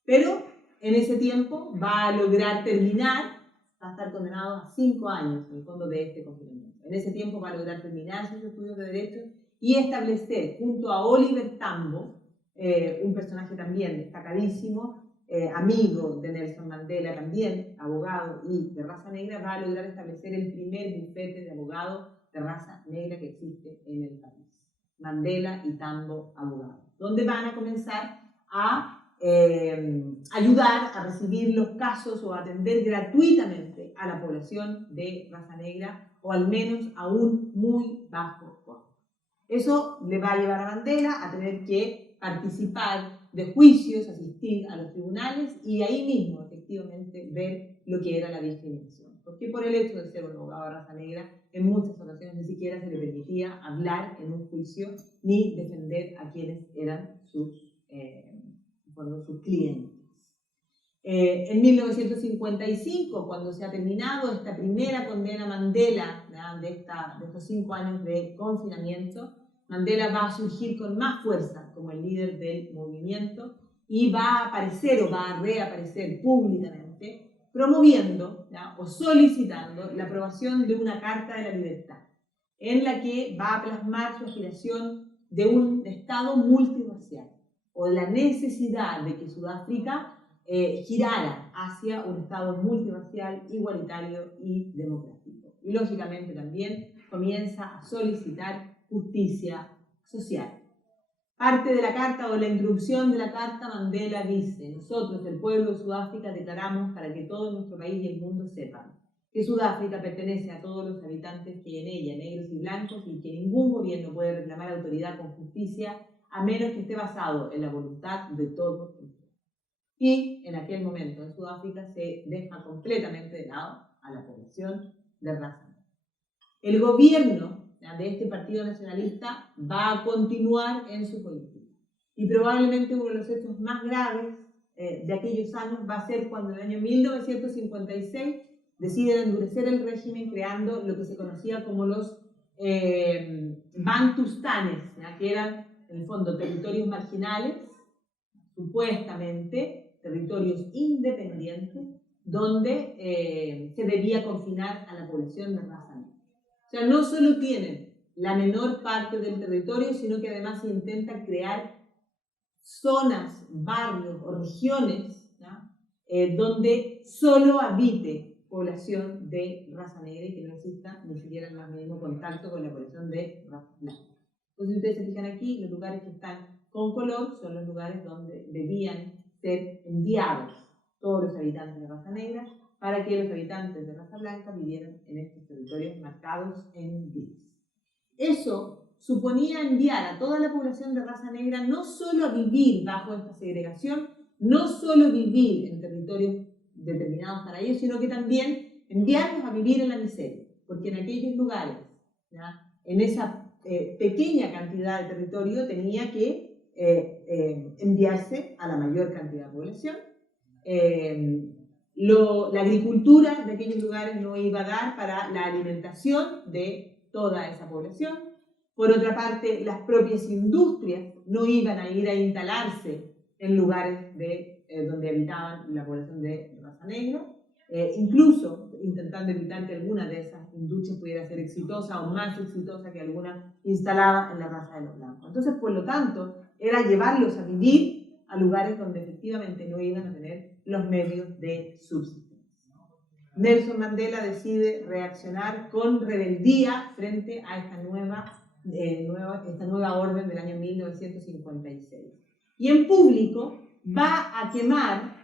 Pero en ese tiempo va a lograr terminar, va a estar condenado a 5 años en el fondo de este confinamiento. En ese tiempo va a lograr terminar sus estudios de Derecho y establecer junto a Oliver Tambo, un personaje también destacadísimo, amigo de Nelson Mandela, también abogado y de raza negra, va a lograr establecer el primer bufete de abogados de raza negra que existe en el país. Mandela y Tambo abogados, donde van a comenzar a ayudar a recibir los casos o atender gratuitamente a la población de raza negra, o al menos a un muy bajo costo. Eso le va a llevar a Mandela a tener que participar de juicios, asistir a los tribunales y ahí mismo efectivamente ver lo que era la discriminación. Porque por el hecho de ser un abogado de raza negra, en muchas ocasiones ni siquiera se le permitía hablar en un juicio ni defender a quienes eran sus clientes. En 1955, cuando se ha terminado esta primera condena Mandela, de estos 5 años de confinamiento, Mandela va a surgir con más fuerza como el líder del movimiento y va a aparecer o va a reaparecer públicamente promoviendo o solicitando la aprobación de una Carta de la Libertad, en la que va a plasmar su aspiración de un Estado multirracial, o de la necesidad de que Sudáfrica girara hacia un Estado multirracial, igualitario y democrático. Y lógicamente también comienza a solicitar justicia social. Parte de la carta o la introducción de la carta, Mandela dice: nosotros, el pueblo de Sudáfrica, declaramos para que todo nuestro país y el mundo sepan que Sudáfrica pertenece a todos los habitantes que en ella, negros y blancos, y que ningún gobierno puede reclamar autoridad con justicia a menos que esté basado en la voluntad de todos el pueblo. Y en aquel momento en Sudáfrica se deja completamente de lado a la población de raza. El gobierno de este partido nacionalista va a continuar en su política. Y probablemente uno de los hechos más graves de aquellos años va a ser cuando en el año 1956 deciden endurecer el régimen creando lo que se conocía como los bantustanes, que eran en el fondo territorios marginales, supuestamente territorios independientes, donde se debía confinar a la población de raza negra. O sea, no solo tienen la menor parte del territorio, sino que además se intenta crear zonas, barrios o regiones donde solo habite población de raza negra y que no exista ni siquiera el más mínimo contacto con la población de raza blanca. Entonces, ustedes se fijan aquí, los lugares que están con color son los lugares donde debían ser enviados todos los habitantes de raza negra para que los habitantes de raza blanca vivieran en estos territorios marcados en gris. Eso suponía enviar a toda la población de raza negra no solo a vivir bajo esta segregación, no solo vivir en territorios determinados para ellos, sino que también enviarlos a vivir en la miseria, porque en aquellos lugares, en esa pequeña cantidad de territorio tenía que enviarse a la mayor cantidad de población. La agricultura de aquellos lugares no iba a dar para la alimentación de toda esa población. Por otra parte, las propias industrias no iban a ir a instalarse en lugares donde habitaban la población de raza negra, incluso intentando evitar que alguna de esas industrias pudiera ser exitosa o más exitosa que alguna instalada en la raza de los blancos. Entonces, por lo tanto, era llevarlos a vivir a lugares donde efectivamente no iban a tener los medios de subsistencia. Nelson Mandela decide reaccionar con rebeldía frente a esta nueva orden del año 1956. Y en público va a quemar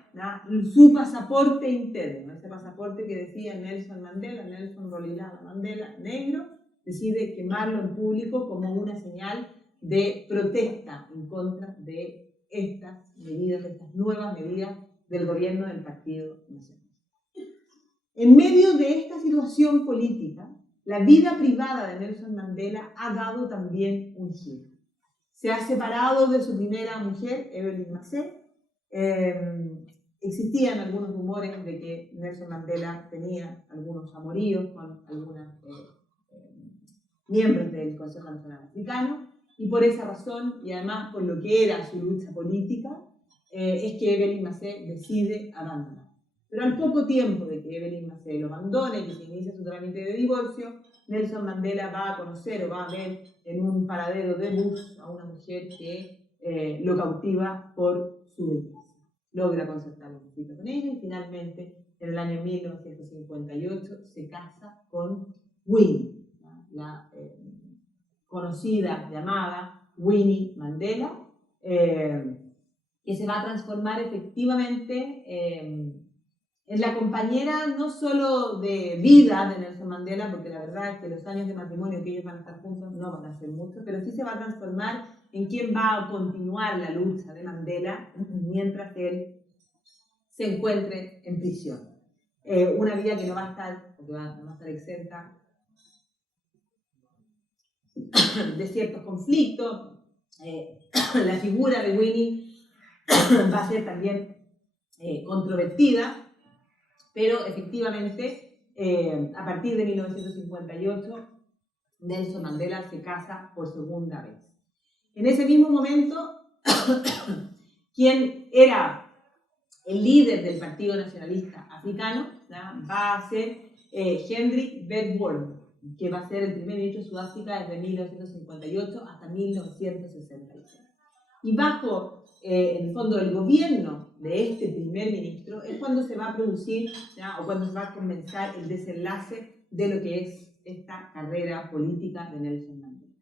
su pasaporte interno, ese pasaporte que decía Nelson Mandela, Nelson Rolihlahla Mandela, negro, decide quemarlo en público como una señal de protesta en contra de estas medidas, de estas nuevas medidas del gobierno del Partido Nacional. En medio de esta situación política, la vida privada de Nelson Mandela ha dado también un giro. Se ha separado de su primera mujer, Evelyn Massey. Existían algunos rumores de que Nelson Mandela tenía algunos amoríos con algunos miembros del Consejo Nacional Africano, y por esa razón, y además por lo que era su lucha política, es que Evelyn Massey decide abandonar. Pero al poco tiempo de que Evelyn Massey lo abandone y que se inicia su trámite de divorcio, Nelson Mandela va a conocer o va a ver en un paradero de bus a una mujer que lo cautiva por su belleza. Logra concertar un poquito con ella y finalmente en el año 1958 se casa con Winnie, la conocida, llamada Winnie Mandela, que se va a transformar efectivamente en la compañera no solo de vida de Nelson Mandela, porque la verdad es que los años de matrimonio que ellos van a estar juntos no van a ser muchos, pero sí se va a transformar en quien va a continuar la lucha de Mandela mientras él se encuentre en prisión. Una vida que no va a estar, porque va a estar exenta de ciertos conflictos. La figura de Winnie va a ser también controvertida, pero efectivamente a partir de 1958 Nelson Mandela se casa por segunda vez. En ese mismo momento, quien era el líder del Partido Nacionalista Africano va a ser Hendrik Verwoerd, que va a ser el primer ministro de Sudáfrica desde 1958 hasta 1966. Y bajo el fondo del gobierno de este primer ministro es cuando se va a producir o cuando se va a comenzar el desenlace de lo que es esta carrera política de Nelson Mandela.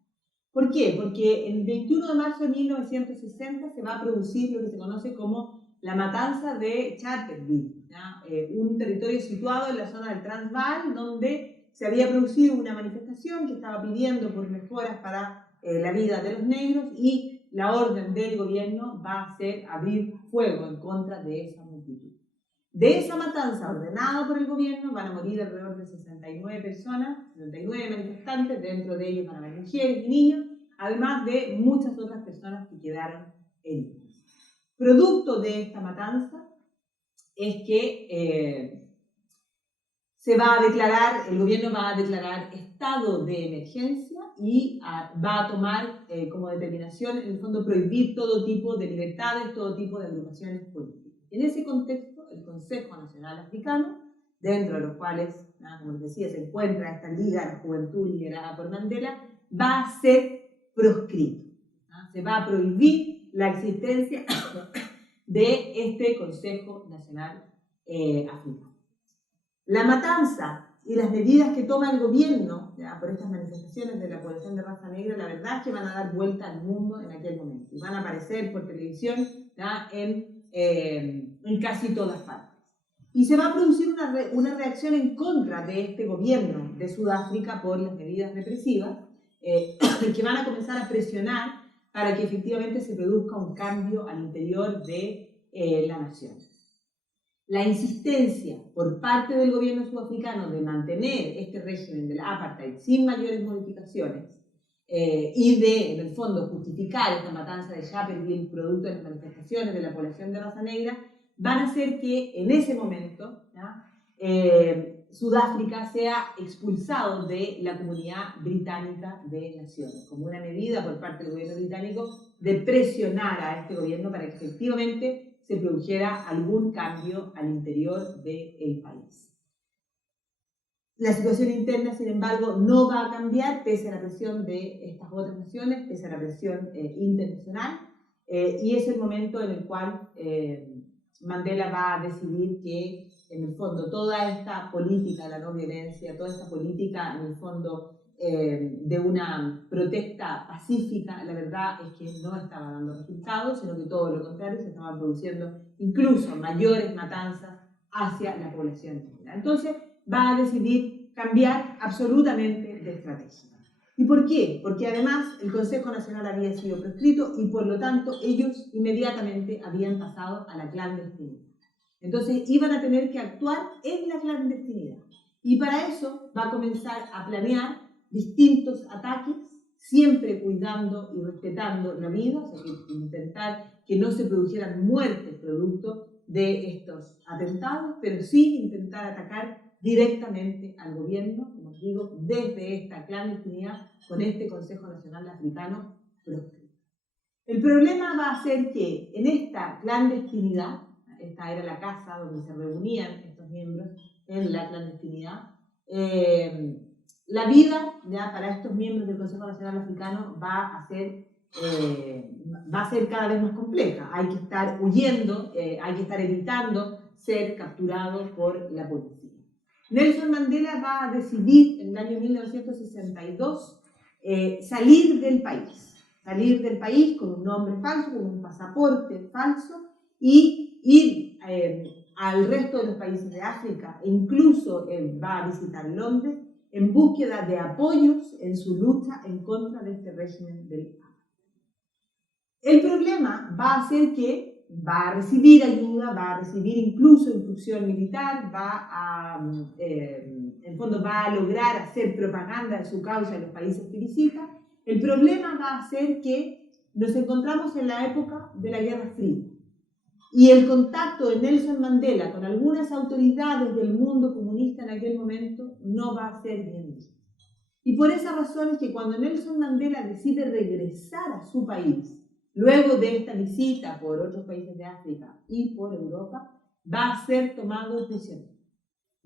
¿Por qué? Porque el 21 de marzo de 1960 se va a producir lo que se conoce como la matanza de Charterville, un territorio situado en la zona del Transvaal, donde se había producido una manifestación que estaba pidiendo por mejoras para la vida de los negros, y la orden del gobierno va a ser abrir fuego en contra de esa multitud. De esa matanza ordenada por el gobierno van a morir alrededor de 69 personas, 69 manifestantes, dentro de ellos van a haber mujeres y niños, además de muchas otras personas que quedaron heridas. Producto de esta matanza es que se va a declarar, el gobierno va a declarar estado de emergencia y va a tomar como determinación, en el fondo, prohibir todo tipo de libertades, todo tipo de agrupaciones políticas. En ese contexto, el Consejo Nacional Africano, dentro de los cuales, como les decía, se encuentra esta Liga de la Juventud liderada por Mandela, va a ser proscrito. Se va a prohibir la existencia de este Consejo Nacional Africano. La matanza y las medidas que toma el gobierno por estas manifestaciones de la población de raza negra, la verdad es que van a dar vuelta al mundo en aquel momento y van a aparecer por televisión en casi todas partes. Y se va a producir una reacción en contra de este gobierno de Sudáfrica por las medidas represivas que van a comenzar a presionar para que efectivamente se produzca un cambio al interior de la nación. La insistencia por parte del gobierno sudafricano de mantener este régimen del apartheid sin mayores modificaciones y de, en el fondo, justificar esta matanza de Sharpeville producto de las manifestaciones de la población de raza negra, van a hacer que en ese momento Sudáfrica sea expulsado de la comunidad británica de naciones, como una medida por parte del gobierno británico de presionar a este gobierno para que efectivamente se produjera algún cambio al interior del país. La situación interna, sin embargo, no va a cambiar pese a la presión de estas otras naciones, pese a la presión internacional, y es el momento en el cual Mandela va a decidir que, en el fondo, toda esta política de la no violencia, toda esta política, en el fondo, de una protesta pacífica, la verdad es que no estaba dando resultados, sino que todo lo contrario, se estaban produciendo incluso mayores matanzas hacia la población negra. Entonces va a decidir cambiar absolutamente de estrategia. ¿Y por qué? Porque además el Consejo Nacional había sido proscrito y por lo tanto ellos inmediatamente habían pasado a la clandestinidad. Entonces iban a tener que actuar en la clandestinidad. Y para eso va a comenzar a planear distintos ataques, siempre cuidando y respetando la vida, o sea, que intentar que no se produjeran muertes producto de estos atentados, pero sí intentar atacar directamente al gobierno, como digo, desde esta clandestinidad con este Consejo Nacional Africano proscrito. El problema va a ser que en esta clandestinidad, esta era la casa donde se reunían estos miembros en la clandestinidad, la vida para estos miembros del Consejo Nacional Africano va a ser cada vez más compleja. Hay que estar huyendo, hay que estar evitando ser capturado por la policía. Nelson Mandela va a decidir en el año 1962 salir del país con un nombre falso, con un pasaporte falso, y ir al resto de los países de África, e incluso va a visitar Londres en búsqueda de apoyos en su lucha en contra de este régimen del apartheid. El problema va a ser que va a recibir ayuda, va a recibir incluso instrucción militar, en fondo va a lograr hacer propaganda de su causa en los países que visita. El problema va a ser que nos encontramos en la época de la Guerra Fría. Y el contacto de Nelson Mandela con algunas autoridades del mundo comunista en aquel momento no va a ser bien visto. Y por esa razón es que cuando Nelson Mandela decide regresar a su país, luego de esta visita por otros países de África y por Europa, va a ser tomado prisionero.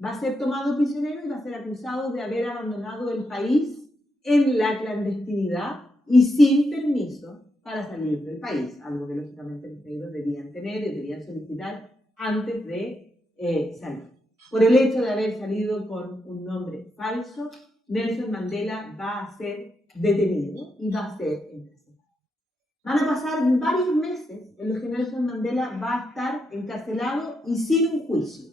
Va a ser tomado prisionero y va a ser acusado de haber abandonado el país en la clandestinidad y sin permiso para salir del país, algo que lógicamente los negros deberían tener y deberían solicitar antes de salir. Por el hecho de haber salido con un nombre falso, Nelson Mandela va a ser detenido y va a ser encarcelado. Van a pasar varios meses en los que Nelson Mandela va a estar encarcelado y sin un juicio.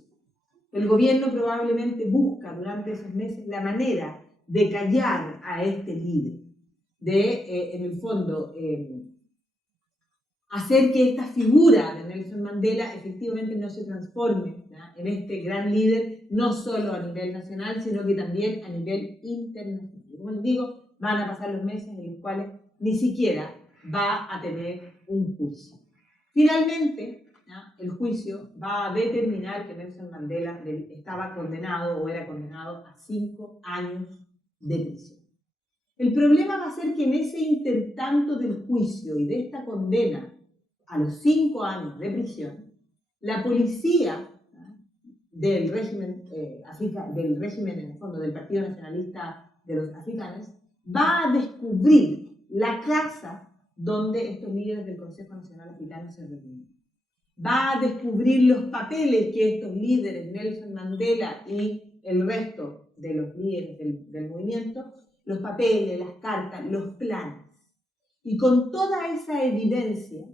El gobierno probablemente busca durante esos meses la manera de callar a este líder, de, en el fondo, hacer que esta figura de Nelson Mandela efectivamente no se transforme, ¿no?, en este gran líder, no solo a nivel nacional, sino que también a nivel internacional. Como les digo, van a pasar los meses en los cuales ni siquiera va a tener un juicio. Finalmente, ¿no?, el juicio va a determinar que Nelson Mandela estaba condenado o era condenado a 5 años de prisión. El problema va a ser que en ese intertanto del juicio y de esta condena a los 5 años de prisión, la policía, ¿no?, del régimen en el fondo del Partido Nacionalista de los Africanos, va a descubrir la casa donde estos líderes del Consejo Nacional Africano se reunían. Va a descubrir los papeles que estos líderes, Nelson Mandela y el resto de los líderes del movimiento, los papeles, las cartas, los planes. Y con toda esa evidencia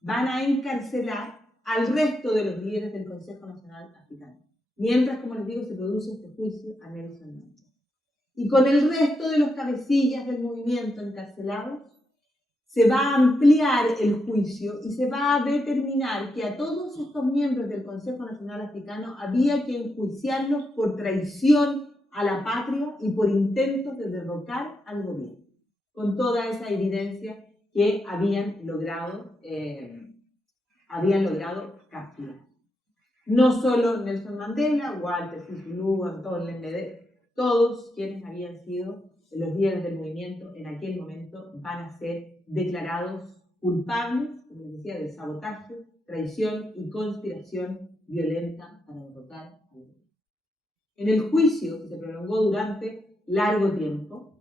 van a encarcelar al resto de los líderes del Consejo Nacional Africano. Mientras, como les digo, se produce este juicio a Nelson Mandela. Y con el resto de los cabecillas del movimiento encarcelados, se va a ampliar el juicio y se va a determinar que a todos estos miembros del Consejo Nacional Africano había que enjuiciarlos por traición a la patria y por intentos de derrocar al gobierno, con toda esa evidencia que habían logrado capturar. No solo Nelson Mandela, Walter Sisulu, Anton Lembede, todos quienes habían sido los líderes del movimiento en aquel momento van a ser declarados culpables, como les decía, de sabotaje, traición y conspiración violenta para derrotar al gobierno. En el juicio, que se prolongó durante largo tiempo,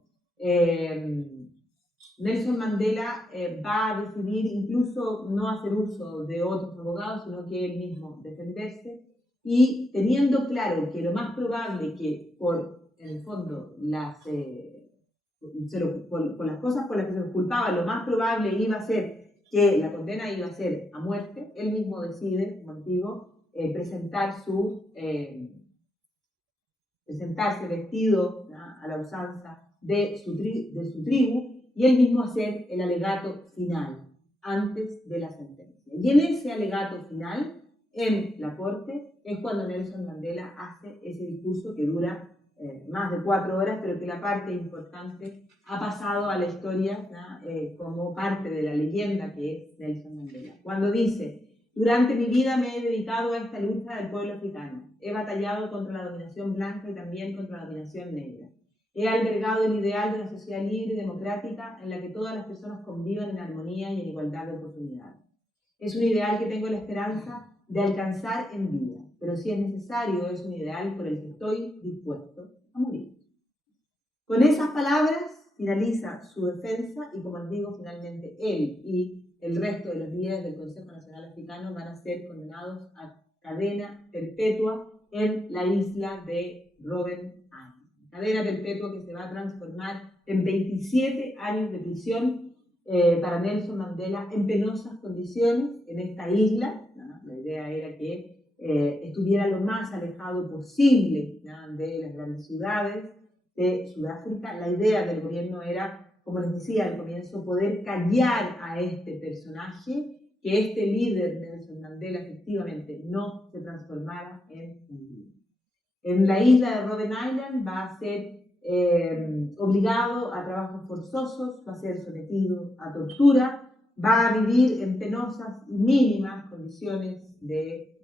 Nelson Mandela va a decidir incluso no hacer uso de otros abogados, sino que él mismo defenderse, y teniendo claro que lo más probable que en el fondo, por las cosas por las que se los culpaba, lo más probable iba a ser que la condena iba a ser a muerte, él mismo decide, como digo, presentarse vestido, ¿no?, a la usanza de su tribu, y él mismo hacer el alegato final, antes de la sentencia. Y en ese alegato final, en la corte, es cuando Nelson Mandela hace ese discurso que dura más de 4 horas, pero que la parte importante ha pasado a la historia, ¿no?, como parte de la leyenda que es Nelson Mandela. Cuando dice: durante mi vida me he dedicado a esta lucha del pueblo africano. He batallado contra la dominación blanca y también contra la dominación negra. He albergado el ideal de una sociedad libre y democrática en la que todas las personas convivan en armonía y en igualdad de oportunidades. Es un ideal que tengo la esperanza de alcanzar en vida, pero si es necesario, es un ideal por el que estoy dispuesto a morir. Con esas palabras finaliza su defensa y, como les digo, finalmente él y el resto de los líderes del Consejo Nacional Africano van a ser condenados a cadena perpetua en la isla de Robben Island. Cadena perpetua que se va a transformar en 27 años de prisión para Nelson Mandela en penosas condiciones en esta isla, ¿no? La idea era que estuviera lo más alejado posible, ¿no?, de las grandes ciudades de Sudáfrica. La idea del gobierno era, como les decía al comienzo, poder callar a este personaje, que este líder Nelson Mandela efectivamente no se transformara en un líder. En la isla de Robben Island va a ser obligado a trabajos forzosos, va a ser sometido a tortura, va a vivir en penosas y mínimas condiciones de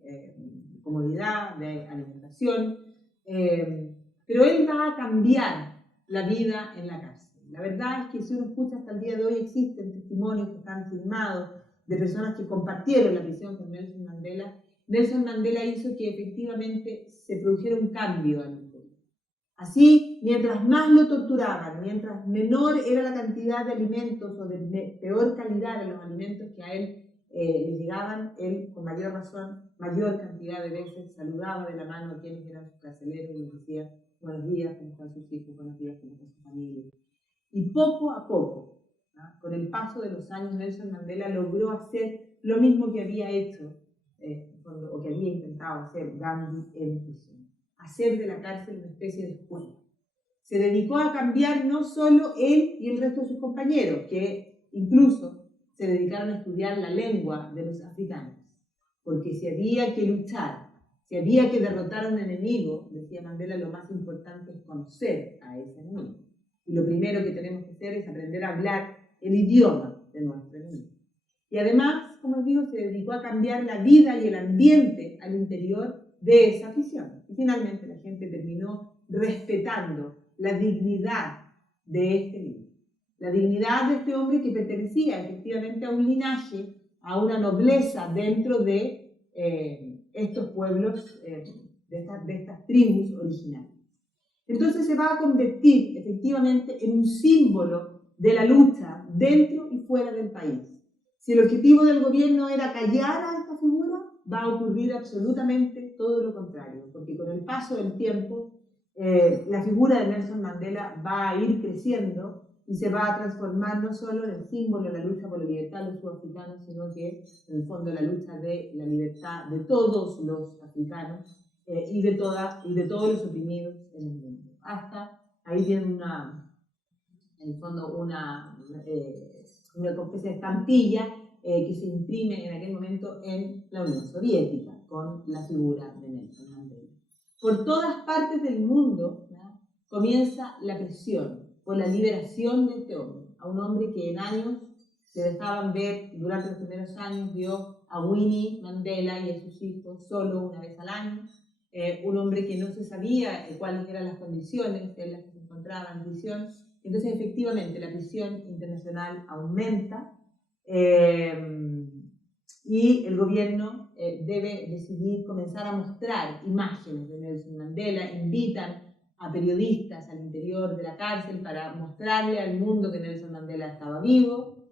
comodidad, de alimentación, pero él va a cambiar la vida en la cárcel. La verdad es que si uno escucha hasta el día de hoy, existen testimonios que están firmados de personas que compartieron la prisión con Nelson Mandela. Nelson Mandela hizo que efectivamente se produjera un cambio en el pueblo. Así, mientras más lo torturaban, mientras menor era la cantidad de alimentos o de peor calidad de los alimentos que a él le llegaban, él con mayor razón, mayor cantidad de veces saludaba de la mano a quienes eran sus carceleros y les decía: buenos días, ¿cómo están sus hijos? Buenos días, ¿cómo está su familia? Y poco a poco, ¿no?, con el paso de los años, Nelson Mandela logró hacer lo mismo que había hecho, o que había intentado hacer Gandhi en prisión. hacer de la cárcel una especie de escuela. Se dedicó a cambiar no solo él y el resto de sus compañeros, que incluso se dedicaron a estudiar la lengua de los africanos, porque si había que luchar, si había que derrotar a un enemigo, decía Mandela, lo más importante es conocer a ese enemigo. Y lo primero que tenemos que hacer es aprender a hablar el idioma de nuestro enemigo. Y además, como os digo, se dedicó a cambiar la vida y el ambiente al interior de esa prisión. Y finalmente la gente terminó respetando la dignidad de este libro. La dignidad de este hombre que pertenecía efectivamente a un linaje, a una nobleza dentro de estos pueblos, de estas tribus originales. Entonces se va a convertir efectivamente en un símbolo de la lucha dentro y fuera del país. Si el objetivo del gobierno era callar a esta figura, va a ocurrir absolutamente todo lo contrario, porque con el paso del tiempo la figura de Nelson Mandela va a ir creciendo y se va a transformar no solo en el símbolo de la lucha por la libertad de los sudafricanos, sino que en el fondo la lucha de la libertad de todos los africanos y de todos los oprimidos en el mundo. Hasta ahí tienen en el fondo una especie de estampilla que se imprime en aquel momento en la Unión Soviética con la figura de Nelson Mandela. Por todas partes del mundo, ¿no?, comienza la presión por la liberación de este hombre, a un hombre que en años se dejaban ver, durante los primeros años vio a Winnie Mandela y a sus hijos solo una vez al año, un hombre que no se sabía cuáles eran las condiciones en las que se encontraba en prisión. Entonces efectivamente la presión internacional aumenta y el gobierno debe decidir comenzar a mostrar imágenes de Nelson Mandela, invitan a periodistas al interior de la cárcel para mostrarle al mundo que Nelson Mandela estaba vivo,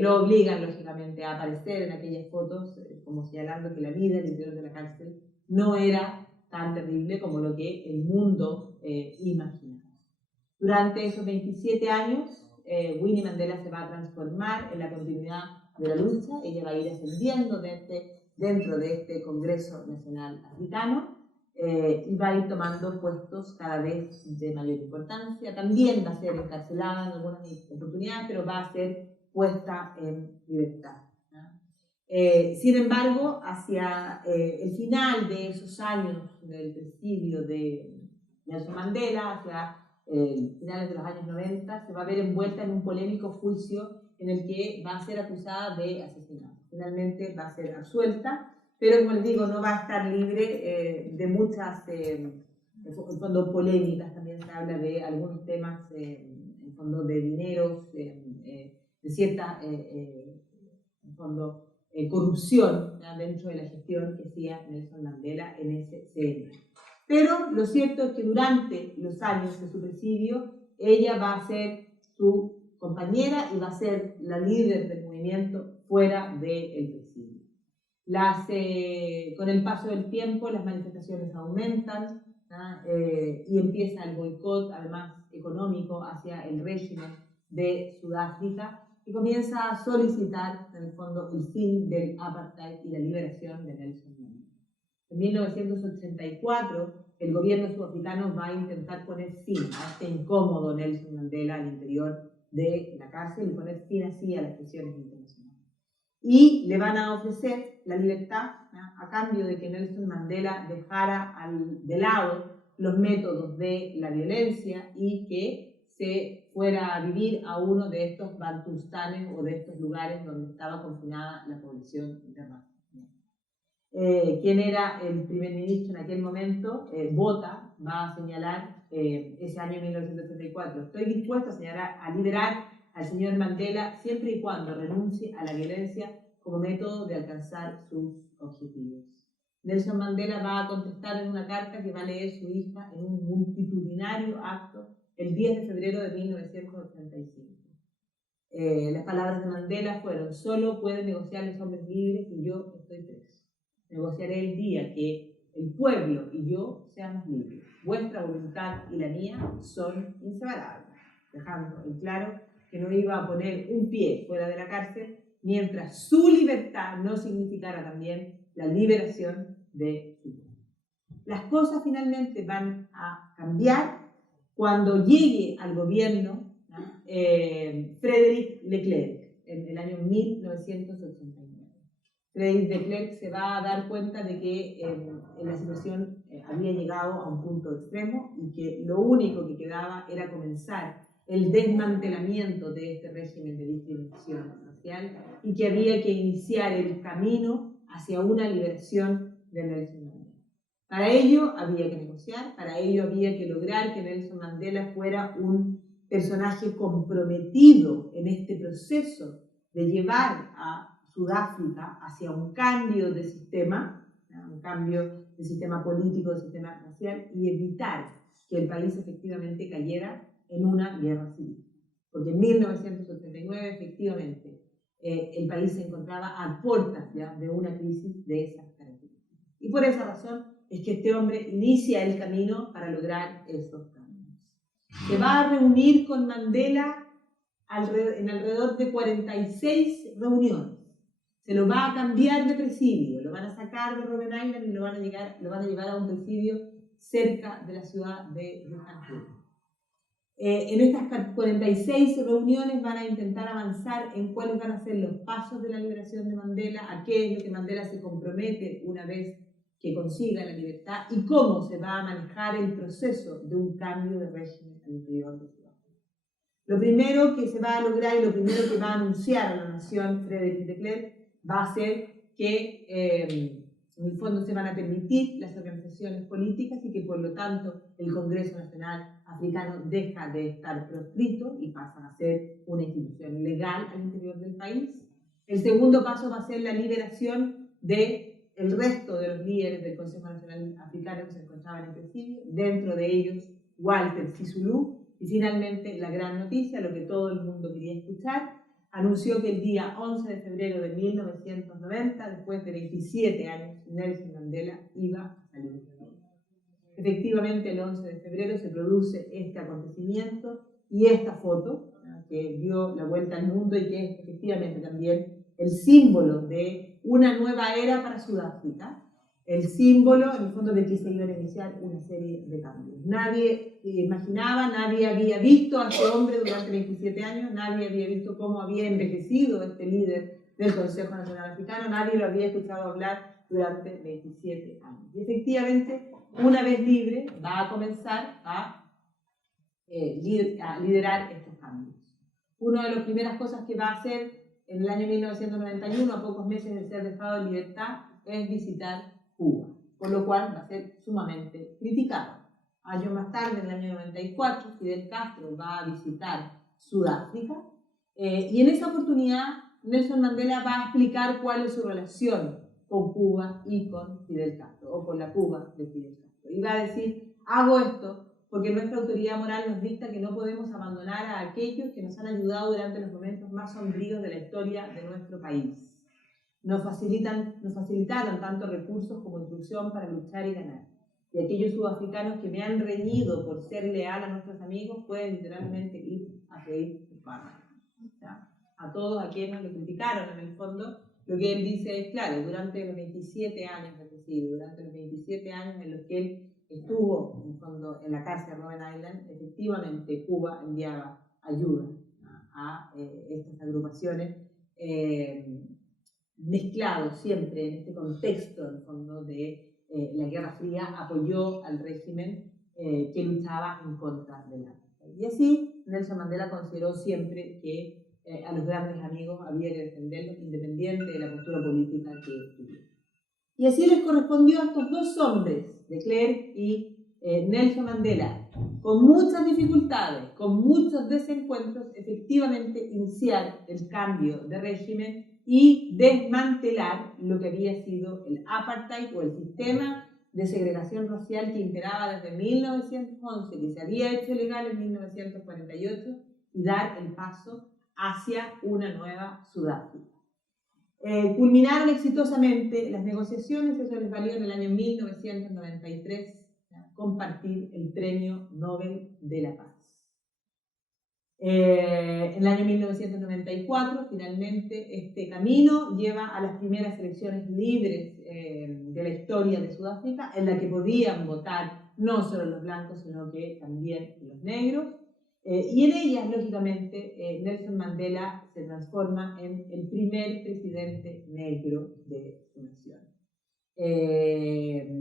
lo obligan lógicamente a aparecer en aquellas fotos como señalando que la vida al interior de la cárcel no era tan terrible como lo que el mundo imaginaba. Durante esos 27 años, Winnie Mandela se va a transformar en la continuidad de la lucha. Ella va a ir ascendiendo dentro de este Congreso Nacional Africano y va a ir tomando puestos cada vez de mayor importancia. También va a ser encarcelada en algunas oportunidades, pero va a ser puesta en libertad. Sin embargo, hacia el final de esos años del presidio de Nelson Mandela, hacia finales de los años 90, se va a ver envuelta en un polémico juicio en el que va a ser acusada de asesinato. Finalmente va a ser absuelta, pero como les digo, no va a estar libre de muchas, en fondo, polémicas. También se habla de algunos temas, en fondo, de dineros, de cierta, en fondo, corrupción, ¿no?, dentro de la gestión que hacía Nelson Mandela en ese CNI. Pero lo cierto es que durante los años de su presidio, ella va a ser su compañera y va a ser la líder del movimiento fuera del presidio. Con el paso del tiempo, las manifestaciones aumentan, y empieza el boicot, además económico, hacia el régimen de Sudáfrica, que comienza a solicitar, en el fondo, el fin del apartheid y la liberación de Nelson Mandela. En 1984, el gobierno sudafricano va a intentar poner fin a este incómodo Nelson Mandela al interior de la cárcel y poner fin así a las presiones internacionales. Y le van a ofrecer la libertad, ¿no?, a cambio de que Nelson Mandela dejara de lado los métodos de la violencia y que se fuera a vivir a uno de estos bantustanes o de estos lugares donde estaba confinada la población interna. Quien era el primer ministro en aquel momento, Botha, va a señalar ese año 1934: estoy dispuesto a liberar al señor Mandela siempre y cuando renuncie a la violencia como método de alcanzar sus objetivos. Nelson Mandela va a contestar en una carta que va a leer su hija en un multitudinario acto el 10 de febrero de 1985. Las palabras de Mandela fueron: solo pueden negociar los hombres libres y yo estoy preso. Negociaré el día que el pueblo y yo seamos libres. Vuestra voluntad y la mía son inseparables, dejando en claro que no iba a poner un pie fuera de la cárcel mientras su libertad no significara también la liberación de su pueblo. Las cosas finalmente van a cambiar cuando llegue al gobierno Frédéric Leclerc en el año 1989. Frédéric Leclerc se va a dar cuenta de que la situación había llegado a un punto extremo y que lo único que quedaba era comenzar el desmantelamiento de este régimen de discriminación racial y que había que iniciar el camino hacia una liberación de Nelson Mandela. Para ello había que negociar, para ello había que lograr que Nelson Mandela fuera un personaje comprometido en este proceso de llevar a Sudáfrica hacia un cambio de sistema, un cambio de sistema político, de sistema racial, y evitar que el país efectivamente cayera en una guerra civil. Porque en 1989, efectivamente, el país se encontraba a puertas ya de una crisis de esas características. Y por esa razón es que este hombre inicia el camino para lograr esos cambios. Se va a reunir con Mandela en alrededor de 46 reuniones. Se lo va a cambiar de presidio, lo van a sacar de Robben Island y lo van a llevar a un presidio cerca de la ciudad de Johannesburgo. En estas 46 reuniones van a intentar avanzar en cuáles van a ser los pasos de la liberación de Mandela, a qué es lo que Mandela se compromete una vez que consiga la libertad y cómo se va a manejar el proceso de un cambio de régimen al interior de Sudáfrica. Lo primero que se va a lograr y lo primero que va a anunciar a la nación Frédéric Leclerc va a ser que en el fondo se van a permitir las organizaciones políticas y que por lo tanto el Congreso Nacional Africano deja de estar proscrito y pasa a ser una institución legal al interior del país. El segundo paso va a ser la liberación del resto de los líderes del Consejo Nacional Africano que se encontraban en presidio, dentro de ellos Walter Sisulu, y finalmente la gran noticia, lo que todo el mundo quería escuchar, anunció que el día 11 de febrero de 1990, después de 27 años, Nelson Mandela iba a salir del mundo. Efectivamente, el 11 de febrero se produce este acontecimiento y esta foto, que dio la vuelta al mundo y que es efectivamente también el símbolo de una nueva era para Sudáfrica, el símbolo, en el fondo, de que se iban a iniciar una serie de cambios. Nadie imaginaba, nadie había visto a este hombre durante 27 años, nadie había visto cómo había envejecido este líder del Consejo Nacional Africano, nadie lo había escuchado hablar durante 27 años. Y efectivamente, una vez libre, va a comenzar a liderar estos cambios. Una de las primeras cosas que va a hacer en el año 1991, a pocos meses de ser dejado en libertad, es visitar Cuba, por lo cual va a ser sumamente criticado. Años más tarde, en el año 94, Fidel Castro va a visitar Sudáfrica y en esa oportunidad Nelson Mandela va a explicar cuál es su relación con Cuba y con Fidel Castro, o con la Cuba de Fidel Castro. Y va a decir, hago esto porque nuestra autoridad moral nos dicta que no podemos abandonar a aquellos que nos han ayudado durante los momentos más sombríos de la historia de nuestro país. Nos facilitaron tanto recursos como instrucción para luchar y ganar. Y aquellos sudafricanos que me han reñido por ser leal a nuestros amigos pueden literalmente ir a pedir perdón. A todos a quienes lo criticaron, en el fondo, lo que él dice es, claro, durante los 27 años de presidio, durante los 27 años en los que él estuvo, en el fondo, en la cárcel de Robben Island, efectivamente Cuba enviaba ayuda a estas agrupaciones, mezclado siempre en este contexto, en el fondo, de la Guerra Fría, apoyó al régimen que luchaba en contra de la. Y así Nelson Mandela consideró siempre que a los grandes amigos había que defenderlos independiente de la postura política que tuviera. Y así les correspondió a estos dos hombres, de Klerk y Nelson Mandela, con muchas dificultades, con muchos desencuentros, efectivamente iniciar el cambio de régimen y desmantelar lo que había sido el apartheid o el sistema de segregación racial que imperaba desde 1911, que se había hecho legal en 1948, y dar el paso hacia una nueva Sudáfrica. Culminaron exitosamente las negociaciones, eso les valió en el año 1993 compartir el Premio Nobel de la Paz. En el año 1994, finalmente, este camino lleva a las primeras elecciones libres de la historia de Sudáfrica, en la que podían votar no solo los blancos, sino que también los negros. Y en ellas, lógicamente, Nelson Mandela se transforma en el primer presidente negro de su nación.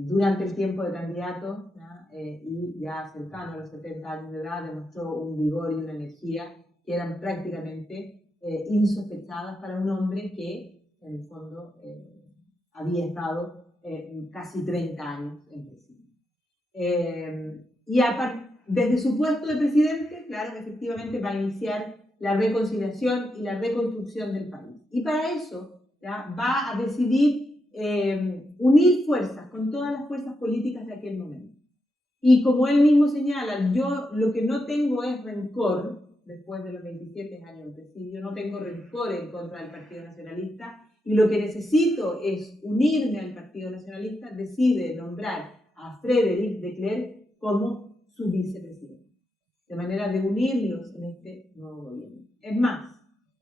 Durante el tiempo de candidato, y ya cercano a los 70 años de edad, demostró un vigor y una energía que eran prácticamente insospechadas para un hombre que, en el fondo, había estado casi 30 años en presidio. Y desde su puesto de presidente, claro, efectivamente va a iniciar la reconciliación y la reconstrucción del país. Y para eso va a decidir unir fuerzas con todas las fuerzas políticas de aquel momento. Y como él mismo señala, yo lo que no tengo es rencor, después de los 27 años en presidio, no tengo rencor en contra del Partido Nacionalista, y lo que necesito es unirme al Partido Nacionalista. Decide nombrar a Frédéric de Klerk como su vicepresidente, de manera de unirlos en este nuevo gobierno. Es más,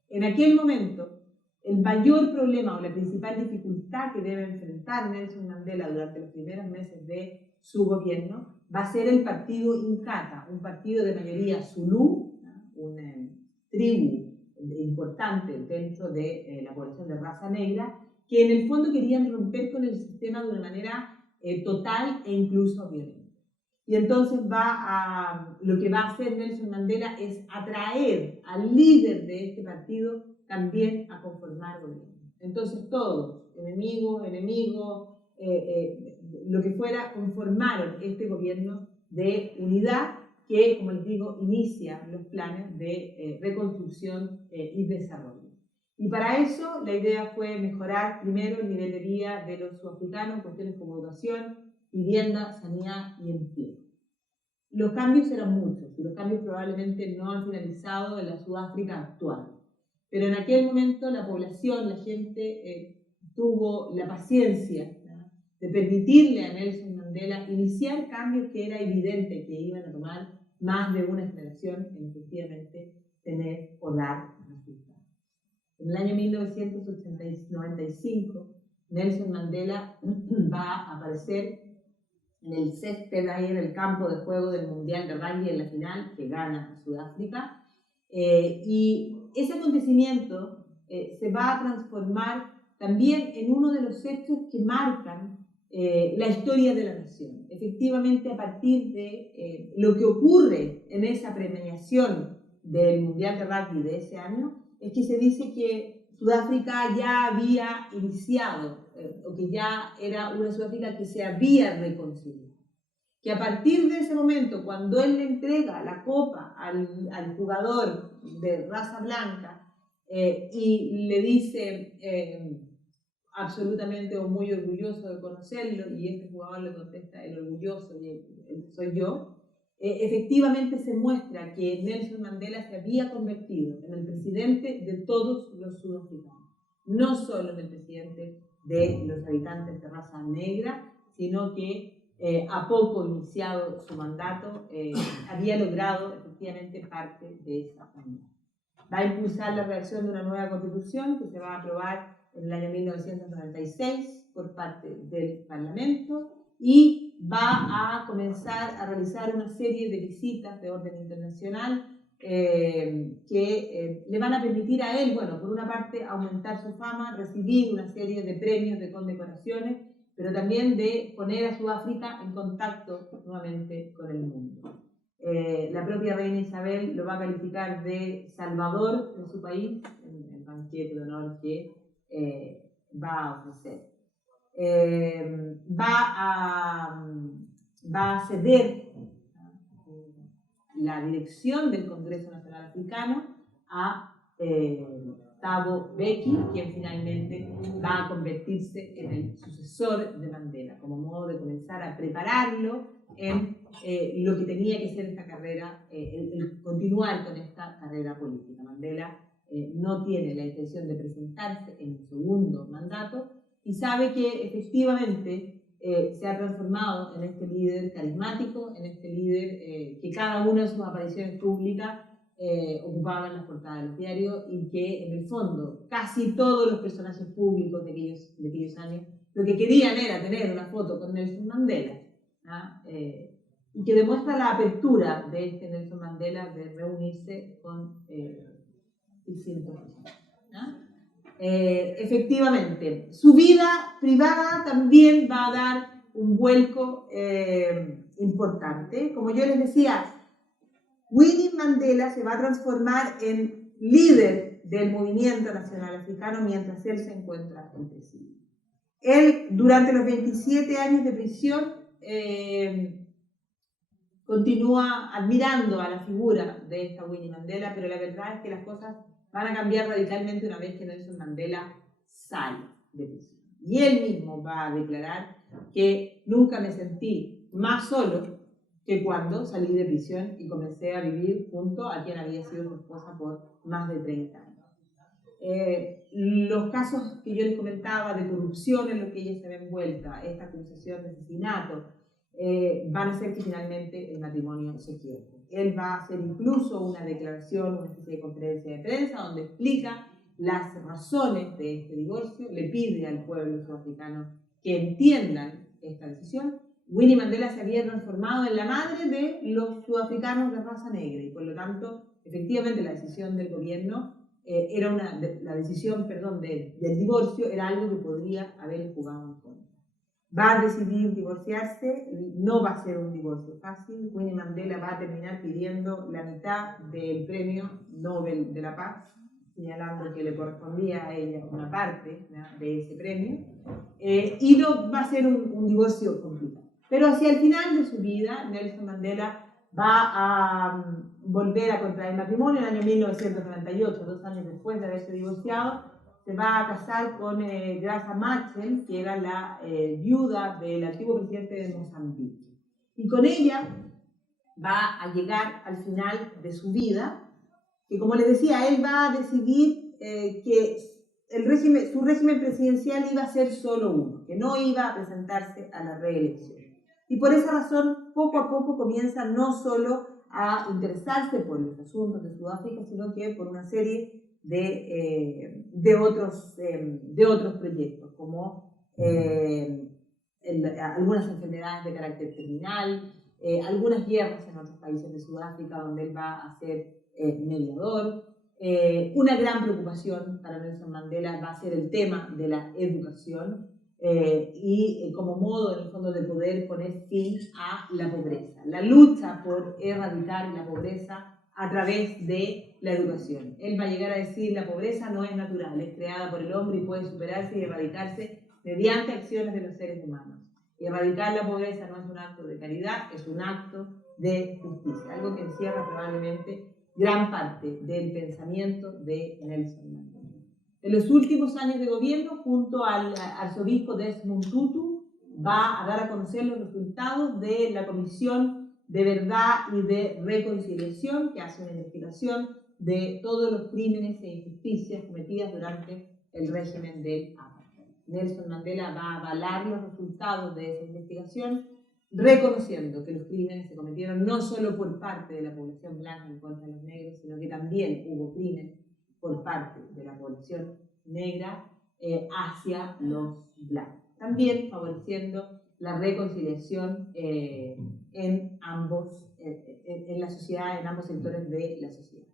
en aquel momento, el mayor problema o la principal dificultad que debe enfrentar Nelson Mandela durante los primeros meses de su gobierno va a ser el partido Inkatha, un partido de mayoría zulú, una tribu importante dentro de la población de raza negra, que en el fondo querían romper con el sistema de una manera total e incluso violenta. Y entonces lo que va a hacer Nelson Mandela es atraer al líder de este partido también a conformar gobierno. Entonces todos, enemigos, lo que fuera, conformaron este gobierno de unidad que, como les digo, inicia los planes de reconstrucción y desarrollo. Y para eso la idea fue mejorar primero el nivel de vida de los sudafricanos, cuestiones como educación, vivienda, sanidad y empleo. Los cambios eran muchos y los cambios probablemente no han finalizado en la Sudáfrica actual. Pero en aquel momento la población, la gente tuvo la paciencia, ¿no?, de permitirle a Nelson Mandela iniciar cambios que era evidente que iban a tomar más de una generación en efectivamente tener o dar resultados. En el año 1995, Nelson Mandela va a aparecer en el césped, ahí en el campo de juego del Mundial de Rugby en la final, que gana Sudáfrica. Y ese acontecimiento se va a transformar también en uno de los hechos que marcan la historia de la nación. Efectivamente, a partir de lo que ocurre en esa premiación del Mundial de Rugby de ese año, es que se dice que Sudáfrica ya había iniciado, o que ya era una Sudáfrica que se había reconciliado. Que a partir de ese momento, cuando él le entrega la copa al jugador de raza blanca y le dice absolutamente o muy orgulloso de conocerlo, y este jugador le contesta el orgulloso y soy yo, efectivamente se muestra que Nelson Mandela se había convertido en el presidente de todos los sudafricanos, no solo en el presidente de los habitantes de raza negra, sino que a poco iniciado su mandato, había logrado efectivamente parte de esa unidad. Va a impulsar la redacción de una nueva constitución que se va a aprobar en el año 1996 por parte del Parlamento, y va a comenzar a realizar una serie de visitas de orden internacional que le van a permitir a él, bueno, por una parte aumentar su fama, recibir una serie de premios, de condecoraciones, pero también de poner a Sudáfrica en contacto nuevamente con el mundo. La propia reina Isabel lo va a calificar de salvador de su país en el banquete de honor que va a ofrecer. Va a ceder la dirección del Congreso Nacional Africano a Thabo Mbeki, quien finalmente va a convertirse en el sucesor de Mandela, como modo de comenzar a prepararlo en lo que tenía que ser esta carrera, el continuar con esta carrera política. Mandela no tiene la intención de presentarse en un segundo mandato y sabe que efectivamente se ha transformado en este líder carismático, en este líder que cada una de sus apariciones públicas ocupaban las portadas de los diarios y que en el fondo casi todos los personajes públicos de aquellos años lo que querían era tener una foto con Nelson Mandela, y que demuestra la apertura de este Nelson Mandela de reunirse con distintos personas. Efectivamente, su vida privada también va a dar un vuelco importante. Como yo les decía, Winnie Mandela se va a transformar en líder del movimiento nacional africano mientras él se encuentra en prisión. Él, durante los 27 años de prisión, continúa admirando a la figura de esta Winnie Mandela, pero la verdad es que las cosas van a cambiar radicalmente una vez que Nelson Mandela sale de prisión. Y él mismo va a declarar que nunca me sentí más solo que cuando salí de prisión y comencé a vivir junto a quien había sido su esposa por más de 30 años. Los casos que yo les comentaba de corrupción en los que ella se ve envuelta, esta acusación de asesinato, van a hacer que finalmente el matrimonio se quiebre. Él va a hacer incluso una declaración, una especie de conferencia de prensa donde explica las razones de este divorcio, le pide al pueblo sudafricano que entiendan esta decisión. Winnie Mandela se había transformado en la madre de los sudafricanos de raza negra y por lo tanto, efectivamente, la decisión del gobierno del divorcio era algo que podría haber jugado en contra. Va a decidir divorciarse, no va a ser un divorcio fácil. Winnie Mandela va a terminar pidiendo la mitad del premio Nobel de la Paz, señalando que le correspondía a ella una parte, ¿no?, de ese premio, y no va a ser un divorcio complicado. Pero hacia el final de su vida, Nelson Mandela va a volver a contraer matrimonio en el año 1998, 2 años después de haberse divorciado. Se va a casar con Graça Machel, que era la viuda del antiguo presidente de Mozambique. Y con ella va a llegar al final de su vida, que como les decía, él va a decidir que su régimen presidencial iba a ser solo uno, que no iba a presentarse a la reelección. Y por esa razón, poco a poco comienza no solo a interesarse por los asuntos de Sudáfrica, sino que por una serie de otros proyectos, como algunas enfermedades de carácter terminal, algunas guerras en otros países de Sudáfrica donde él va a ser mediador. Una gran preocupación para Nelson Mandela va a ser el tema de la educación y como modo, en el fondo, de poder poner fin a la pobreza. La lucha por erradicar la pobreza a través de la educación. Él va a llegar a decir: la pobreza no es natural, es creada por el hombre y puede superarse y erradicarse mediante acciones de los seres humanos. Y erradicar la pobreza no es un acto de caridad, es un acto de justicia, algo que encierra probablemente gran parte del pensamiento de Nelson Mandela. En los últimos años de gobierno, junto al arzobispo Desmond Tutu, va a dar a conocer los resultados de la Comisión de Verdad y de Reconciliación, que hace una investigación de todos los crímenes e injusticias cometidas durante el régimen del apartheid. Nelson Mandela va a avalar los resultados de esa investigación, reconociendo que los crímenes se cometieron no solo por parte de la población blanca en contra de los negros, sino que también hubo crímenes por parte de la población negra hacia los blancos. También favoreciendo la reconciliación en la sociedad, en ambos sectores de la sociedad.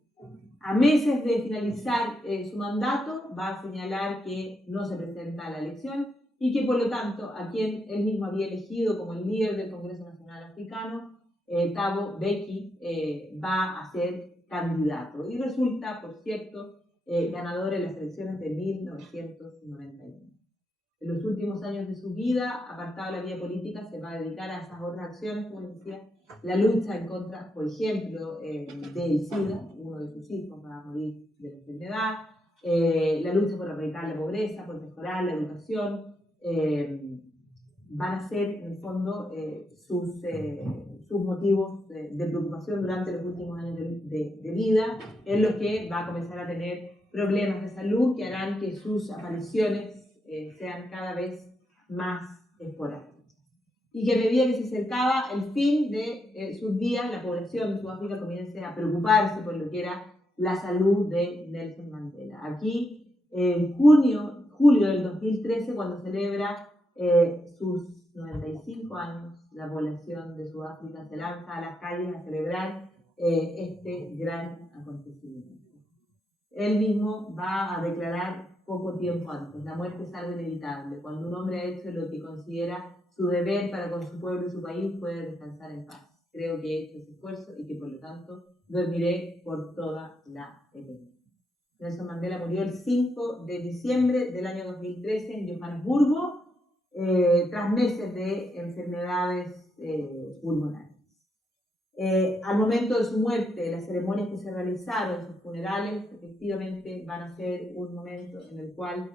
A meses de finalizar su mandato, va a señalar que no se presenta a la elección y que, por lo tanto, a quien él mismo había elegido como el líder del Congreso Nacional Africano, Thabo Mbeki, va a ser candidato. Y resulta, por cierto, ganador en las elecciones de 1991. En los últimos años de su vida, apartado de la vida política, se va a dedicar a esas otras acciones, como decía, la lucha en contra, por ejemplo, del SIDA. Uno de sus hijos va a morir de la enfermedad, la lucha por erradicar la pobreza, por mejorar la educación, van a ser, en el fondo, sus motivos de preocupación durante los últimos años de vida, en los que va a comenzar a tener problemas de salud que harán que sus apariciones sean cada vez más esporádicas. y que a medida que se acercaba el fin de sus días, la población de Sudáfrica comience a preocuparse por lo que era la salud de Nelson Mandela. Aquí, en julio del 2013, cuando celebra sus 95 años, la población de Sudáfrica se lanza a las calles a celebrar este gran acontecimiento. Él mismo va a declarar poco tiempo antes: la muerte es algo inevitable. Cuando un hombre ha hecho lo que considera su deber para con su pueblo y su país, puede descansar en paz. Creo que he hecho ese esfuerzo y que por lo tanto dormiré por toda la eternidad. Nelson Mandela murió el 5 de diciembre del año 2013 en Johannesburgo, tras meses de enfermedades pulmonares. Al momento de su muerte, las ceremonias que se realizaron, sus funerales, efectivamente van a ser un momento en el cual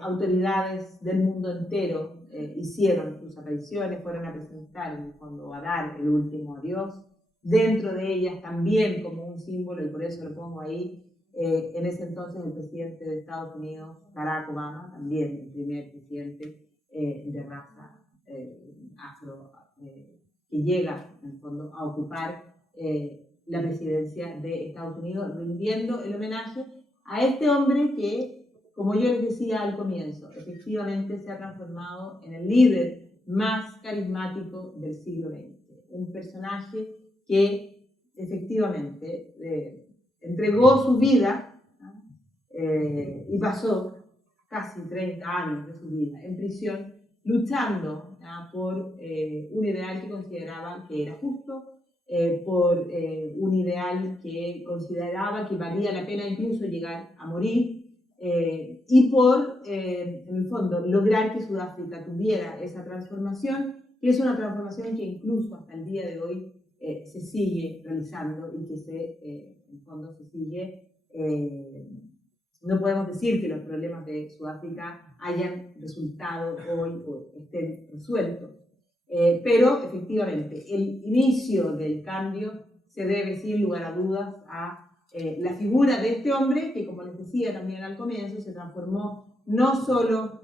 autoridades del mundo entero hicieron sus apariciones, fueron a presentar, en el fondo, a dar el último adiós. Dentro de ellas también, como un símbolo, y por eso lo pongo ahí, en ese entonces el presidente de Estados Unidos, Barack Obama, también el primer presidente de raza afro, que llega, en el fondo, a ocupar la presidencia de Estados Unidos, rindiendo el homenaje a este hombre que, como yo les decía al comienzo, efectivamente se ha transformado en el líder más carismático del siglo XX. Un personaje que efectivamente entregó su vida y pasó casi 30 años de su vida en prisión, luchando por un ideal que consideraba que era justo, por un ideal que consideraba que valía la pena incluso llegar a morir, y por, en el fondo, lograr que Sudáfrica tuviera esa transformación, que es una transformación que incluso hasta el día de hoy se sigue realizando y que en el fondo se sigue. No podemos decir que los problemas de Sudáfrica hayan resultado hoy o estén resueltos, pero efectivamente el inicio del cambio se debe, sin lugar a dudas, a la figura de este hombre que, como les decía también al comienzo, se transformó no solo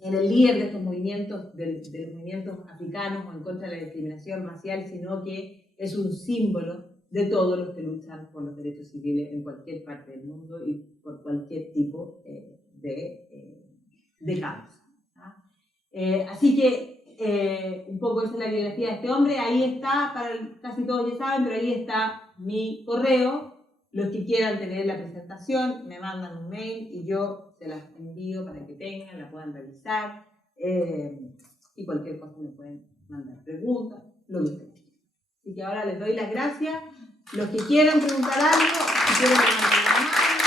en el líder de estos movimientos, de los movimientos africanos o en contra de la discriminación racial, sino que es un símbolo de todos los que luchan por los derechos civiles en cualquier parte del mundo y por cualquier tipo de causa. Así que un poco esa es la biografía de este hombre. Ahí está, casi todos ya saben, pero ahí está mi correo. Los que quieran tener la presentación me mandan un mail y yo se las envío para que tengan, la puedan revisar, y cualquier cosa me pueden mandar preguntas, lo que sea. Así que ahora les doy las gracias. Los que quieran preguntar algo, si quieren levantar la mano.